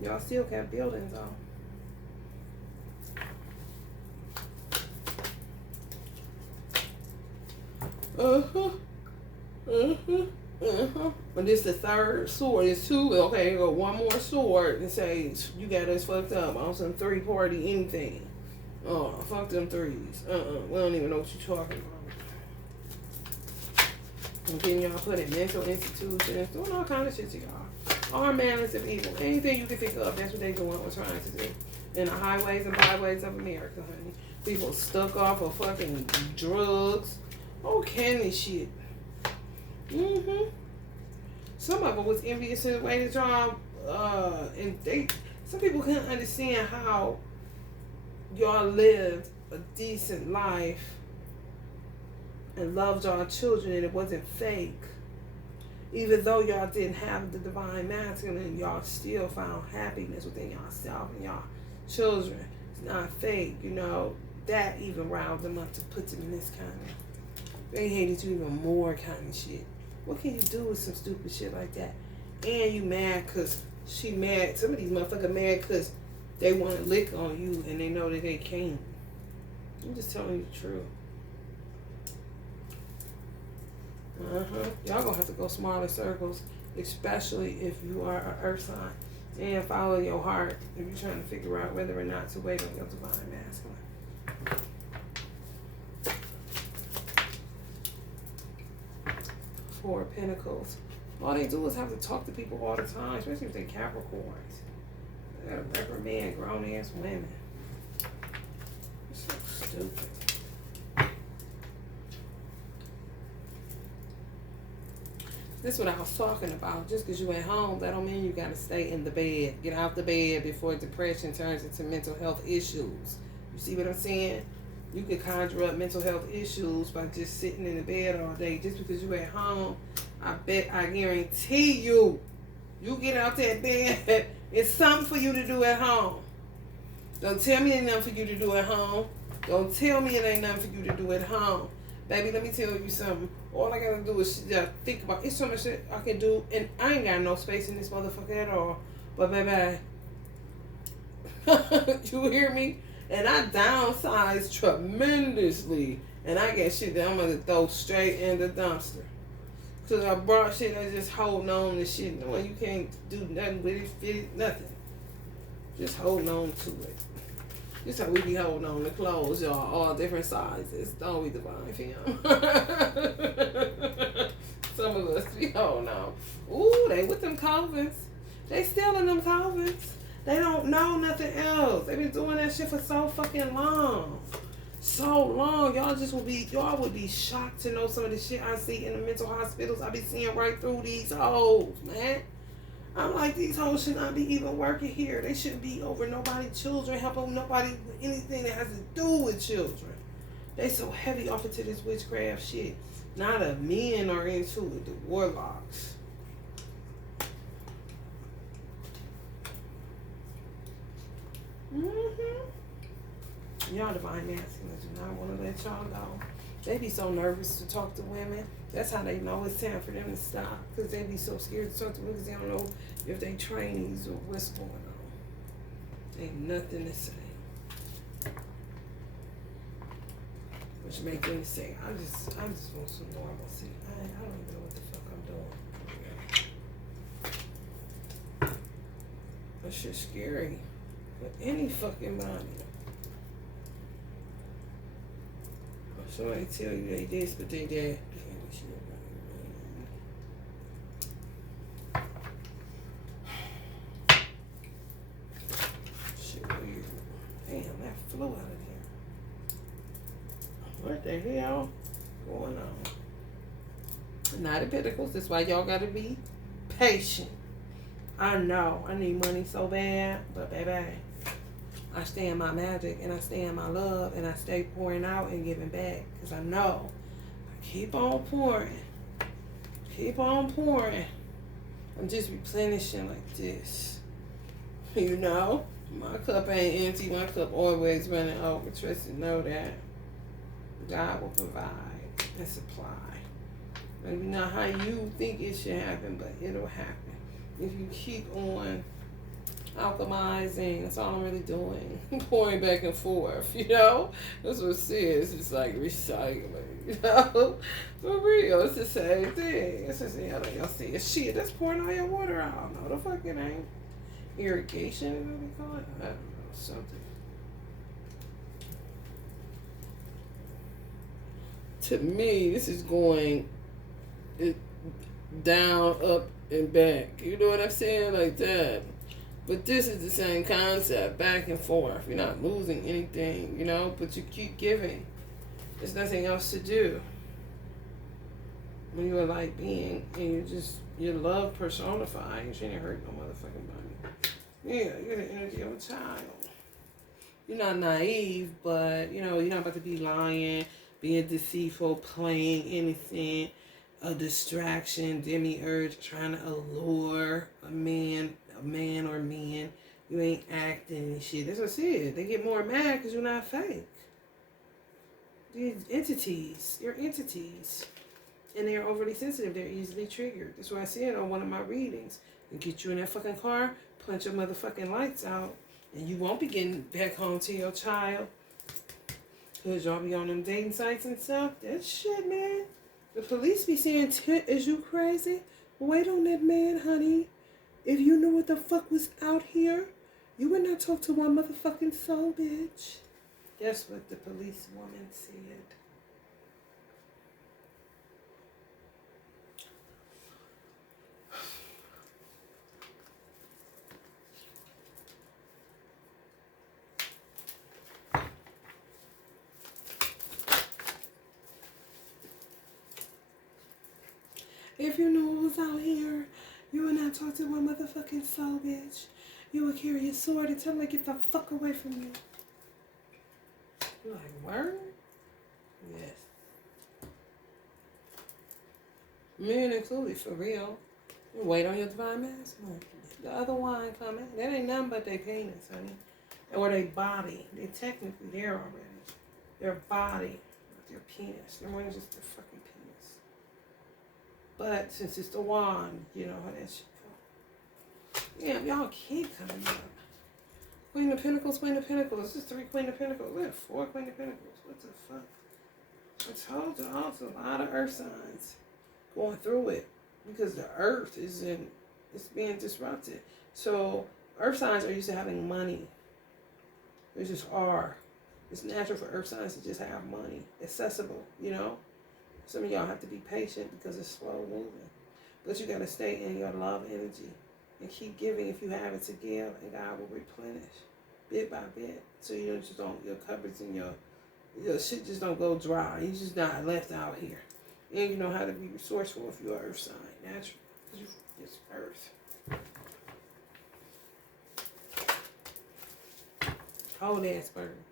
Y'all still got buildings on. But this the third sword. It's 2. Okay, go one more sword and say you got us fucked up on some 3-party anything. Oh, fuck them 3s. We don't even know what you're talking about. And then y'all put in mental institutions, doing all kind of shit to y'all. All manners of evil. Anything you can think of, that's what they doing or trying to do. In the highways and byways of America, honey. People stuck off of fucking drugs. Oh, candy shit. Some of it was envious in the way that y'all, and some people couldn't understand how y'all lived a decent life and loved y'all children and it wasn't fake. Even though y'all didn't have the Divine Masculine, y'all still found happiness within yourself and y'all children. It's not fake, you know. That even riled them up to put them in this kind of, they hated you even more kind of shit. What can you do with some stupid shit like that? And you mad because she mad. Some of these motherfuckers mad because they want to lick on you and they know that they can't. I'm just telling you the truth. Y'all gonna have to go smaller circles, especially if you are an earth sign. And follow your heart if you're trying to figure out whether or not to wait on your Divine Masculine. 4 of Pentacles. All they do is have to talk to people all the time, especially if they're Capricorns. They gotta reprimand grown ass women. It's so stupid. This is what I was talking about. Just because you at home, that don't mean you got to stay in the bed. Get out the bed before depression turns into mental health issues. You see what I'm saying? You could conjure up mental health issues by just sitting in the bed all day. Just because you at home, I guarantee you, you get out that bed, it's something for you to do at home. Don't tell me it ain't nothing for you to do at home. Don't tell me it ain't nothing for you to do at home. Baby, let me tell you something. All I gotta do is think about it. It's so much that I can do, and I ain't got no space in this motherfucker at all. But baby, you hear me? And I downsized tremendously, and I got shit that I'm gonna throw straight in the dumpster. Cause I brought shit that's just holding on to shit. No, you can't do nothing with it, fit it, nothing. Just holding on to it. This how we be holding on to clothes, y'all, all different sizes. Don't we, Divine Fam? Some of us be holding on. Ooh, they with them Calvins. They still in them Calvins. They don't know nothing else. They been doing that shit for so fucking long. So long. Y'all would be shocked to know some of the shit I see in the mental hospitals. I be seeing right through these hoes, man. I'm like, these hoes should not be even working here. They shouldn't be over nobody's children, helping nobody with anything that has to do with children. They so heavy off into this witchcraft shit. Not a men are into it, the warlocks. Y'all divine masculines do not want to let y'all go. They be so nervous to talk to women. That's how they know it's time for them to stop. Because they be so scared to talk to women because they don't know if they trainees or what's going on. Ain't nothing to say. Which make them say, I just want some normalcy. I don't even know what the fuck I'm doing. That shit's scary. But any fucking body. Somebody tell you they this, but they that. Shit weird. Damn, that flew out of there. What the hell going on? Knight of Pentacles. That's why y'all gotta be patient. I know I need money so bad, but baby, I stay in my magic, and I stay in my love, and I stay pouring out and giving back. Because I know I keep on pouring. Keep on pouring. I'm just replenishing like this. You know? My cup ain't empty. My cup always running over. Trust and know that. God will provide and supply. Maybe not how you think it should happen, but it'll happen. If you keep on alchemizing, that's all I'm really doing. Pouring back and forth, you know? That's what it is. It's like recycling, you know? For real, it's the same thing. It's just, y'all see it. Shit, that's pouring all your water out. No, the fuck it ain't. Irrigation is what we call it. I don't know, something. To me, this is going down, up, and back. You know what I'm saying? Like that. But this is the same concept, back and forth. You're not losing anything, you know, but you keep giving. There's nothing else to do. When you're a light being and your love personified, you shouldn't hurt no motherfucking body. Yeah, you're the energy of a child. You're not naive, but, you know, you're not about to be lying, being deceitful, playing innocent, a distraction, demiurge, trying to allure a man or men. You ain't acting and shit. That's what I said. They get more mad because you're not fake. These entities, you're entities. And they're overly sensitive. They're easily triggered. That's why I said on one of my readings. And get you in that fucking car, punch your motherfucking lights out, and you won't be getting back home to your child. Because y'all be on them dating sites and stuff. That shit, man. The police be saying, is you crazy? Wait on that man, honey. If you knew what the fuck was out here, you would not talk to one motherfucking soul, bitch. That's what the police woman said. If you knew was out here, you would not talk to one motherfucking soul, bitch. You would carry your sword and tell them to get the fuck away from you. You're like, word? Yes. Men included, for real. You wait on your divine masculine. The other wine coming. That ain't nothing but their penis, honey. Or their body. They're technically there already. Their body, not their penis. They're more than just their fucking penis. But since it's the wand, you know how that shit go. Yeah, y'all keep coming up. Queen of Pentacles, Queen of Pentacles. This is 3 Queen of Pentacles. We have 4 Queen of Pentacles. What the fuck? I told you also a lot of earth signs going through it. Because the earth is it's being disrupted. So earth signs are used to having money. They just are. It's natural for earth signs to just have money. Accessible, you know? Some of y'all have to be patient because it's slow moving. But you got to stay in your love energy. And keep giving if you have it to give. And God will replenish bit by bit. So you just don't, your cupboards and your shit just don't go dry. You just not left out here. And you know how to be resourceful if you're an earth sign. Natural. Because it's earth. Whole ass burden.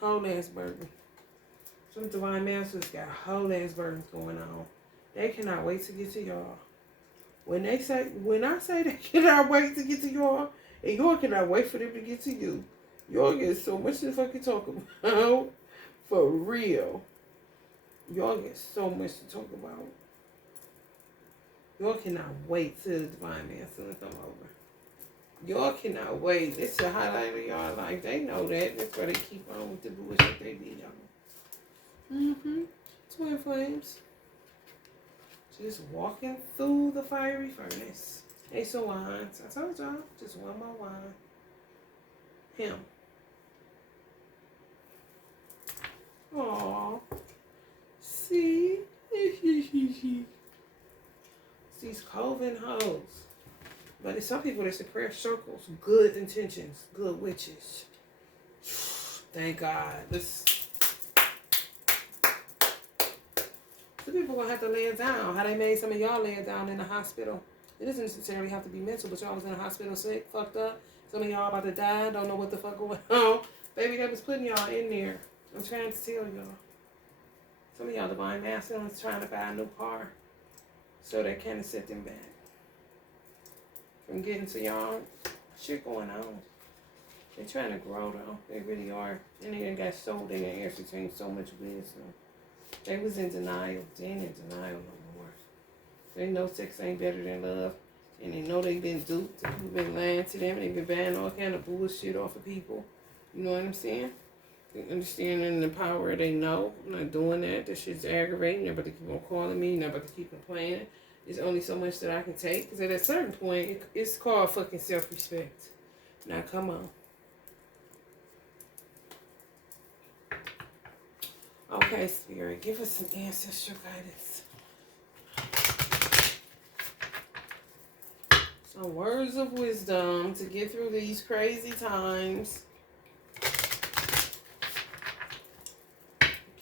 Whole ass burden. Some divine masters got whole ass burdens going on. They cannot wait to get to y'all. When I say they cannot wait to get to y'all, and y'all cannot wait for them to get to you, y'all get so much to fucking talk about. For real. Y'all get so much to talk about. Y'all cannot wait till the divine masculine come over. Y'all cannot wait. It's a highlight of y'all life. They know that. That's why they keep on with the bullshit they be on. Twin flames. Just walking through the fiery furnace. Ace of Wands. I told y'all. Just one more wine. Him. Aww. See? These coven hoes. But it's some people that's in prayer circles. Good intentions. Good witches. Thank God. Some people gonna have to lay it down. How they made some of y'all lay it down in the hospital. It doesn't necessarily have to be mental, but y'all was in the hospital sick, fucked up. Some of y'all about to die, don't know what the fuck going on. Baby, they was putting y'all in there. I'm trying to tell y'all. Some of y'all divine masculine is trying to buy a new car. So they kind of set them back from getting to y'all. Shit going on. They're trying to grow though. They really are. And they got so they done entertained so much wisdom. They was in denial. They ain't in denial no more. They know sex ain't better than love. And they know they've been duped. People been lying to them. They've been buying all kind of bullshit off of people. You know what I'm saying? They understanding the power they know. I'm not doing that. That shit's aggravating. They're about to keep on calling me. They're about to keep complaining. There's only so much that I can take. Because at a certain point, it's called fucking self-respect. Now, come on. Okay, Spirit, give us some ancestral guidance. Some words of wisdom to get through these crazy times.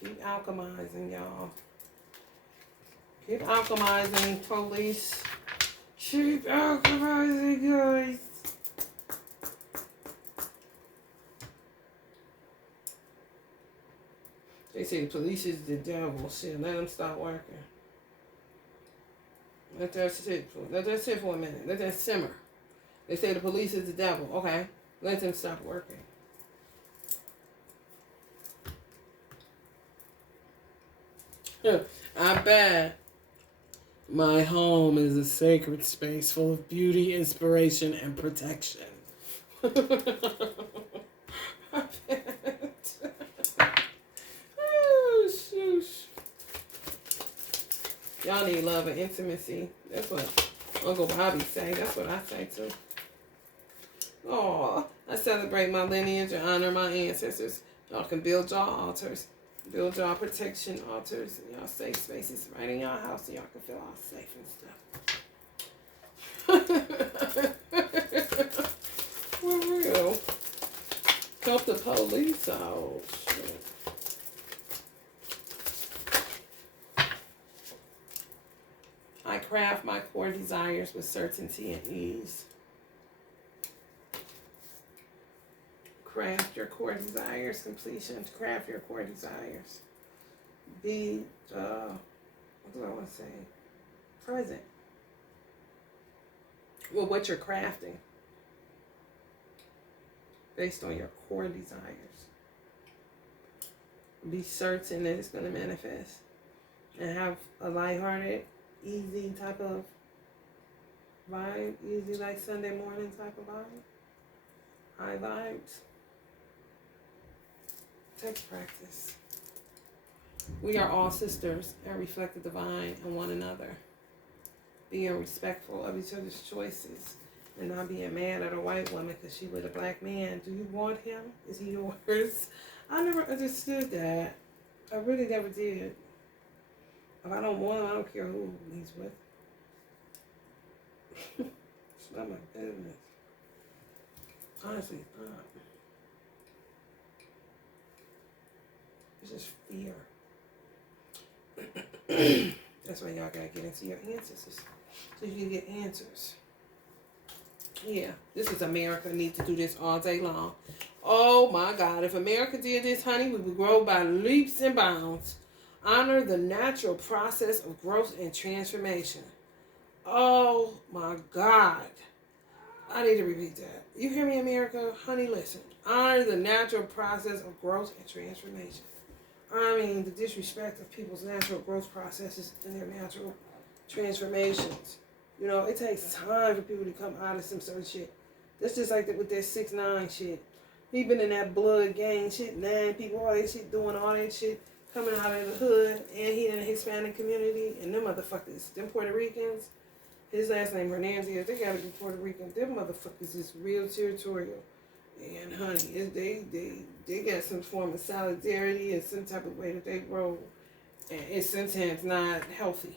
Keep alchemizing, y'all. Keep alchemizing, police. Keep alchemizing, guys. They say the police is the devil. Shit, let them stop working. Let that sit for a minute. Let that simmer. They say the police is the devil. Okay. Let them stop working. I bet my home is a sacred space full of beauty, inspiration, and protection. I bet. Oh, shoosh. Y'all need love and intimacy. That's what Uncle Bobby say. That's what I say too. Oh, I celebrate my lineage and honor my ancestors. Y'all can build y'all altars. Build y'all protection altars and y'all safe spaces right in y'all house so y'all can feel all safe and stuff. For real. Help the police out. Shit. craft my core desires with certainty and ease. Craft your core desires. Completion. Craft your core desires. Be, what do I want to say? Present with what you're crafting based on your core desires. Be certain that it's going to manifest. And have a lighthearted, easy type of vibe. Easy like Sunday morning type of vibe. High vibes. Takes practice. We are all sisters and reflect the divine in one another. Being respectful of each other's choices and not being mad at a white woman because she with a black man. Do you want him? Is he yours? I never understood that. I really never did. If I don't want him, I don't care who he's with. It's not my business. Honestly, it's not. It's just fear. That's why y'all gotta get into your ancestors so you can get answers. Yeah, this is America. Need to do this all day long. Oh my God, if America did this, honey, we would grow by leaps and bounds. Honor the natural process of growth and transformation. Oh my God. I need to repeat that. You hear me, America? Honey, listen. Honor the natural process of growth and transformation. I mean, the disrespect of people's natural growth processes and their natural transformations. You know, it takes time for people to come out of some certain shit. That's just like that with that 6ix9ine shit. He been in that blood gang shit, 9 people, all that shit, doing all that shit, coming out of the hood, and he in the Hispanic community, and them motherfuckers, them Puerto Ricans, his last name Hernandez, they gotta be Puerto Rican. Them motherfuckers is real territorial. And honey, they got some form of solidarity and some type of way that they roll. And it's sometimes not healthy.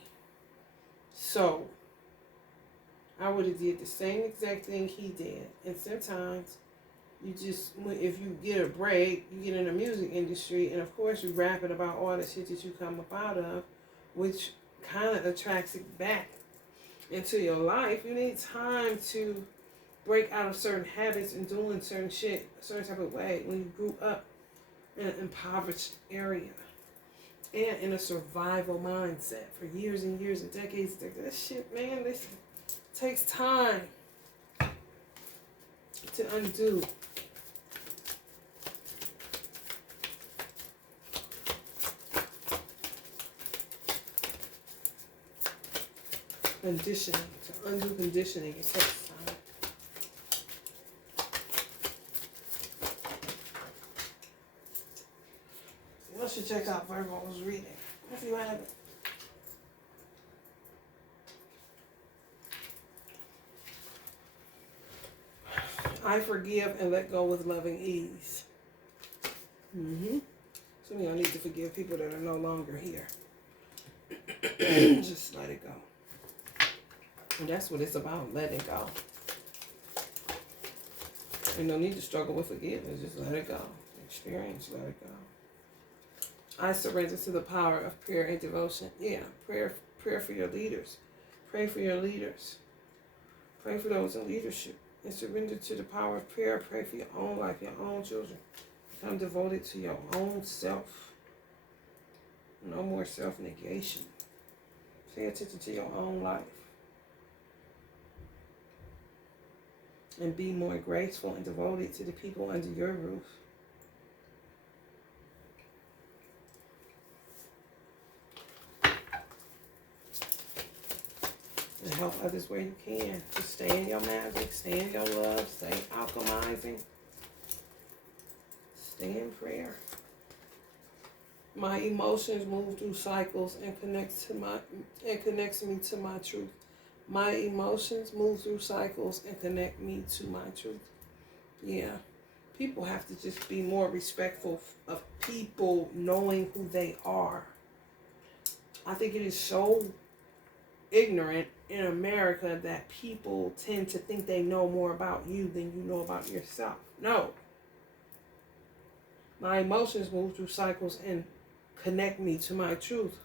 So, I would have did the same exact thing he did. And sometimes, you just, if you get a break, you get in the music industry, and of course you rapping about all the shit that you come up out of, which kind of attracts it back into your life. You need time to break out of certain habits and doing certain shit a certain type of way when you grew up in an impoverished area and in a survival mindset for years and years and decades. That shit, man, this takes time to undo. Conditioning, to undo conditioning, it takes time. You should check out Virgo's reading if you haven't. I forgive and let go with loving ease. Some of y'all need to forgive people that are no longer here. Just let it go. And that's what it's about, letting go. And no need to struggle with forgiveness, just let it go. Experience, let it go. I surrender to the power of prayer and devotion. Yeah, prayer for your leaders. Pray for your leaders. Pray for those in leadership. And surrender to the power of prayer. Pray for your own life, your own children. Become devoted to your own self. No more self-negation. Pay attention to your own life. And be more graceful and devoted to the people under your roof. And help others where you can. Just stay in your magic, stay in your love, stay alchemizing. Stay in prayer. My emotions move through cycles and connects me to my truth. My emotions move through cycles and connect me to my truth. Yeah. People have to just be more respectful of people knowing who they are. I think it is so ignorant in America that people tend to think they know more about you than you know about yourself. No. My emotions move through cycles and connect me to my truth.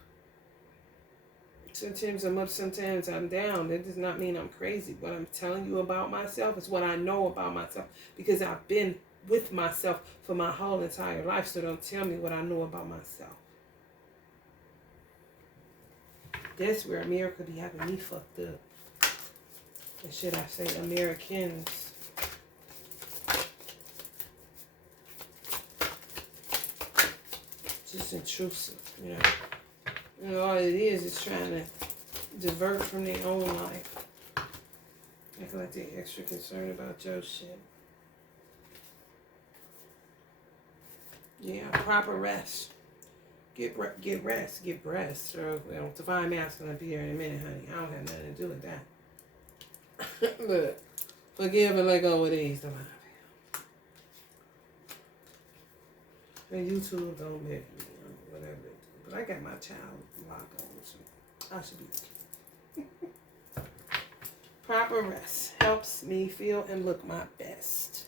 Sometimes I'm up, sometimes I'm down. That does not mean I'm crazy. What I'm telling you about myself is what I know about myself because I've been with myself for my whole entire life. So don't tell me what I know about myself. That's where America be having me fucked up. Or should I say Americans? Just intrusive, you know. And all it is trying to divert from their own life. Act like they're extra concerned about your shit. Yeah, proper rest. Get rest, get breasts. So, well, Divine Masculine will be here in a minute, honey. I don't have nothing to do with that. But forgive and let go of these, Divine. And YouTube don't make me, whatever they do. But I got my child lock on, so I should be okay. Proper rest helps me feel and look my best.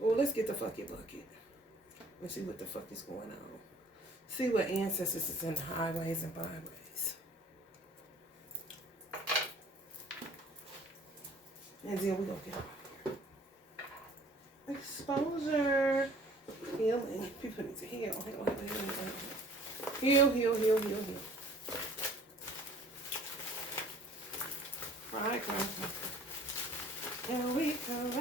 Well, let's get the fucking bucket. Let's see what the fuck is going on. See what ancestors is in the highways and byways. And then we're going to get out here. Exposure. Healing. People need to heal. Heal. Cry. Here we come.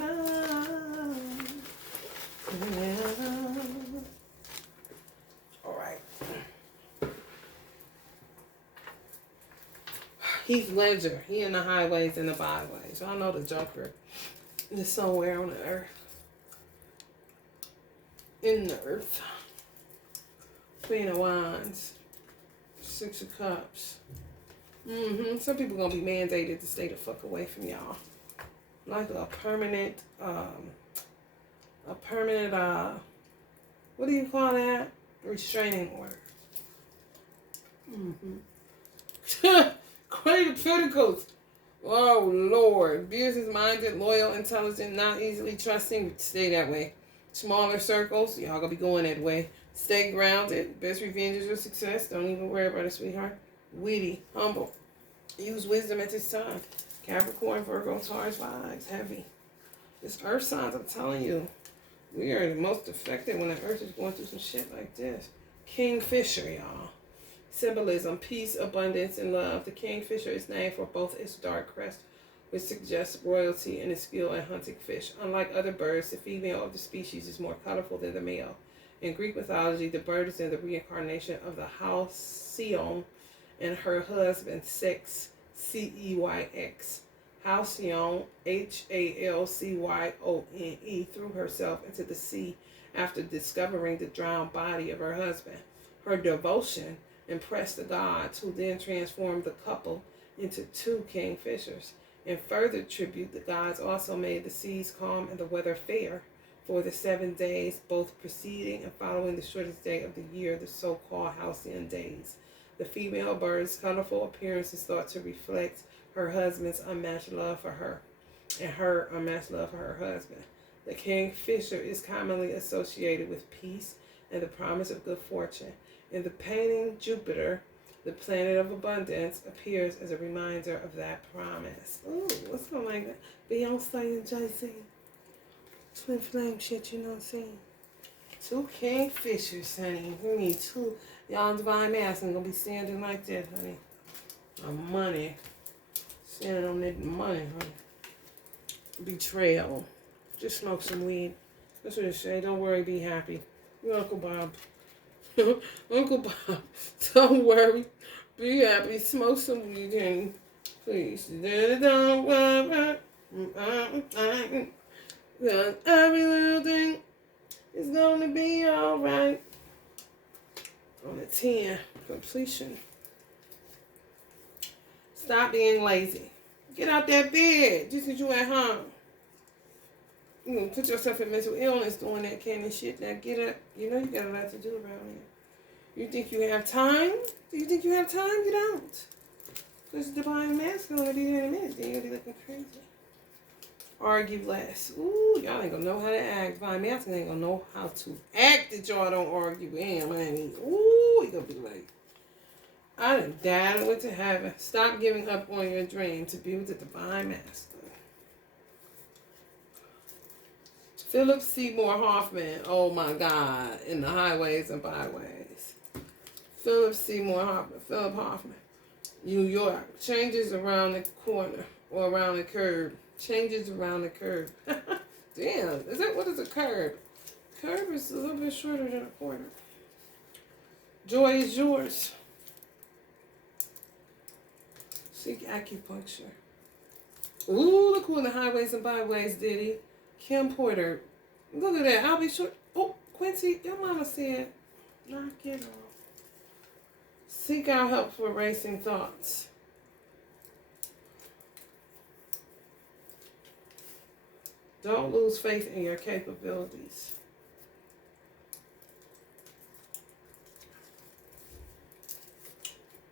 All right. Heath Ledger. He in the highways and the byways. I know the Joker is somewhere on the earth. In the earth. Queen of Wands. Six of Cups. Some people gonna be mandated to stay the fuck away from y'all. Like a permanent, what do you call that? Restraining order. Queen of Pentacles. Oh, Lord. Business-minded, loyal, intelligent, not easily trusting. Stay that way. Smaller circles. Y'all gonna be going that way. Stay grounded. Best revenge is your success. Don't even worry about it, sweetheart. Witty. Humble. Use wisdom at this time. Capricorn, Virgo, Taurus vibes. Heavy. It's earth signs, I'm telling you. We are the most affected when the earth is going through some shit like this. Kingfisher, y'all. Symbolism, peace, abundance, and love. The kingfisher is named for both its dark crest, which suggests royalty and its skill at hunting fish. Unlike other birds, the female of the species is more colorful than the male. In Greek mythology, the bird is in the reincarnation of the Halcyon and her husband, Sex, Ceyx. Halcyon, Halcyone, threw herself into the sea after discovering the drowned body of her husband. Her devotion impressed the gods, who then transformed the couple into two kingfishers. In further tribute, the gods also made the seas calm and the weather fair for the 7 days, both preceding and following the shortest day of the year, the so-called Halcyon days. The female bird's colorful appearance is thought to reflect her husband's unmatched love for her and her unmatched love for her husband. The kingfisher is commonly associated with peace and the promise of good fortune. In the painting, Jupiter, the planet of abundance, appears as a reminder of that promise. Ooh, what's going like that? Beyonce and Jay-Z. Twin flame shit, you know what I'm saying? Two kingfishers, honey. We need two. Y'all Divine Masculine gonna be standing like that, honey. Money. Standing on that money, honey. Betrayal. Just smoke some weed. That's what it say. Don't worry, be happy. You're Uncle Bob. Uncle Bob, don't worry. Be happy. Smoke some weed, honey. Please. Don't worry. Every little thing is gonna be alright. On the 10, completion. Stop being lazy. Get out that bed just because you at home. You gonna put yourself in mental illness doing that kind of shit. Now get up. You know you got a lot to do around here. You think you have time? Do you think you have time? You don't. Because the Divine Masculine gonna be there in a minute. Then you're gonna be looking crazy. Argue less. Ooh, y'all ain't gonna know how to act. Divine Masculine ain't gonna know how to act that y'all don't argue with him, honey. Ooh, you gonna be like, I done died and went to heaven. Stop giving up on your dream to be with the Divine Master. Philip Seymour Hoffman. Oh my God. In the highways and byways. Philip Seymour Hoffman. Philip Hoffman. New York. Changes around the corner or around the curb. Changes around the curb. Damn. What is a curb? Curb is a little bit shorter than a corner. Joy is yours. Seek acupuncture. Ooh, look who in the highways and byways, Diddy. Kim Porter. Look at that. I'll be sure. Oh, Quincy, your mama said, knock it off. Seek out help for racing thoughts. Don't lose faith in your capabilities.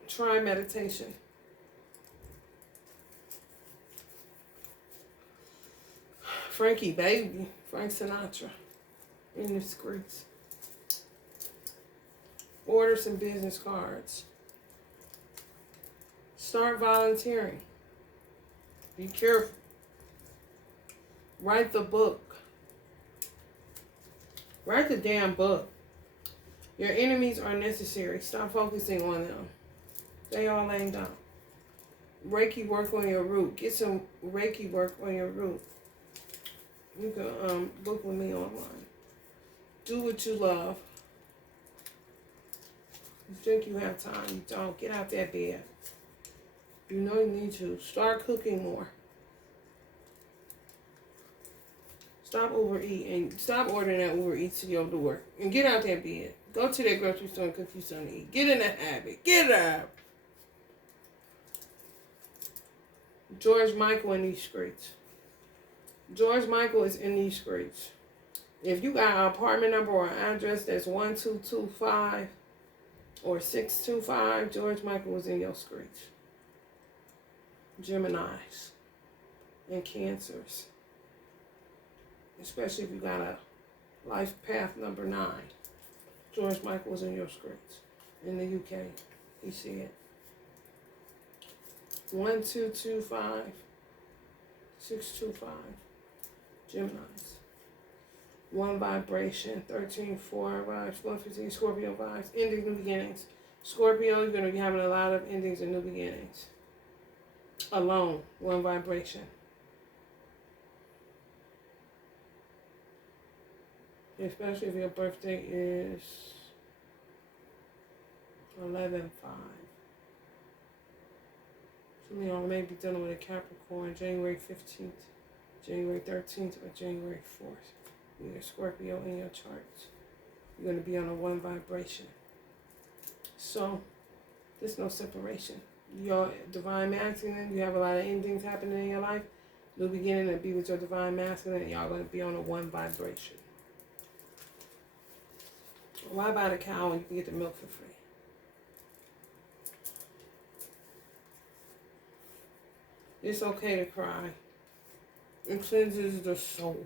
Try meditation. Frankie Baby, Frank Sinatra, in the streets. Order some business cards. Start volunteering. Be careful. Write the book. Write the damn book. Your enemies are necessary. Stop focusing on them. They all ain't done. Reiki work on your root. Get some Reiki work on your root. You can book with me online. Do what you love. You think you have time, you don't. Get out that bed. You know you need to. Start cooking more. Stop overeating. Stop ordering that Uber Eats to your door. And get out that bed. Go to that grocery store and cook you something to eat. Get in that habit. Get up. George Michael in these streets. George Michael is in these streets. If you got an apartment number or an address that's 1225 or 625, George Michael was in your streets. Geminis and Cancers. Especially if you got a life path number 9. George Michael was in your streets. In the UK. You see it. 1225, 625. Geminis. 1 vibration, 13, 4 vibes, 115, Scorpio vibes, ending, new beginnings. Scorpio, you're going to be having a lot of endings and new beginnings. Alone, 1 vibration. Especially if your birthday is 11/5. Some of y'all may be dealing with a Capricorn, January 15th. January 13th or January 4th. You have Scorpio in your charts. You're going to be on a 1 vibration. So, there's no separation. Your divine masculine, you have a lot of endings happening in your life. New beginning to be with your divine masculine, y'all going to be on a 1 vibration. Why buy the cow when you can get the milk for free? It's okay to cry. It cleanses the soul.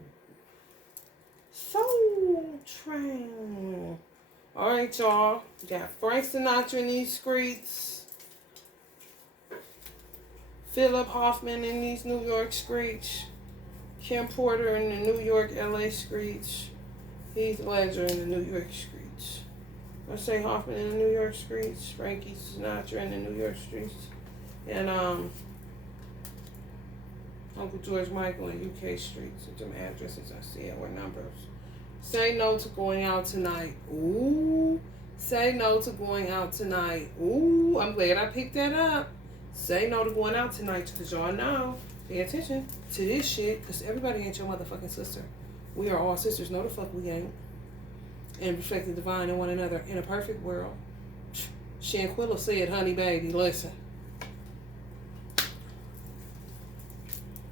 Soul Train. Alright, y'all. We got Frank Sinatra in these streets. Philip Hoffman in these New York streets. Kim Porter in the New York, LA streets. Heath Ledger in the New York streets. I say Hoffman in the New York streets. Frankie Sinatra in the New York streets. And, Uncle George Michael in UK streets. With them addresses I said were numbers. Say no to going out tonight. Ooh. Say no to going out tonight. Ooh. I'm glad I picked that up. Say no to going out tonight. Because y'all know. Pay attention to this shit. Because everybody ain't your motherfucking sister. We are all sisters. No the fuck we ain't. And respect the divine in one another. In a perfect world. Shanquilla said, honey baby, listen.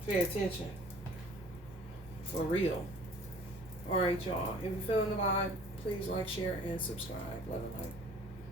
Pay attention. For real. Alright, y'all. If you're feeling the vibe, please like, share, and subscribe. Love and light.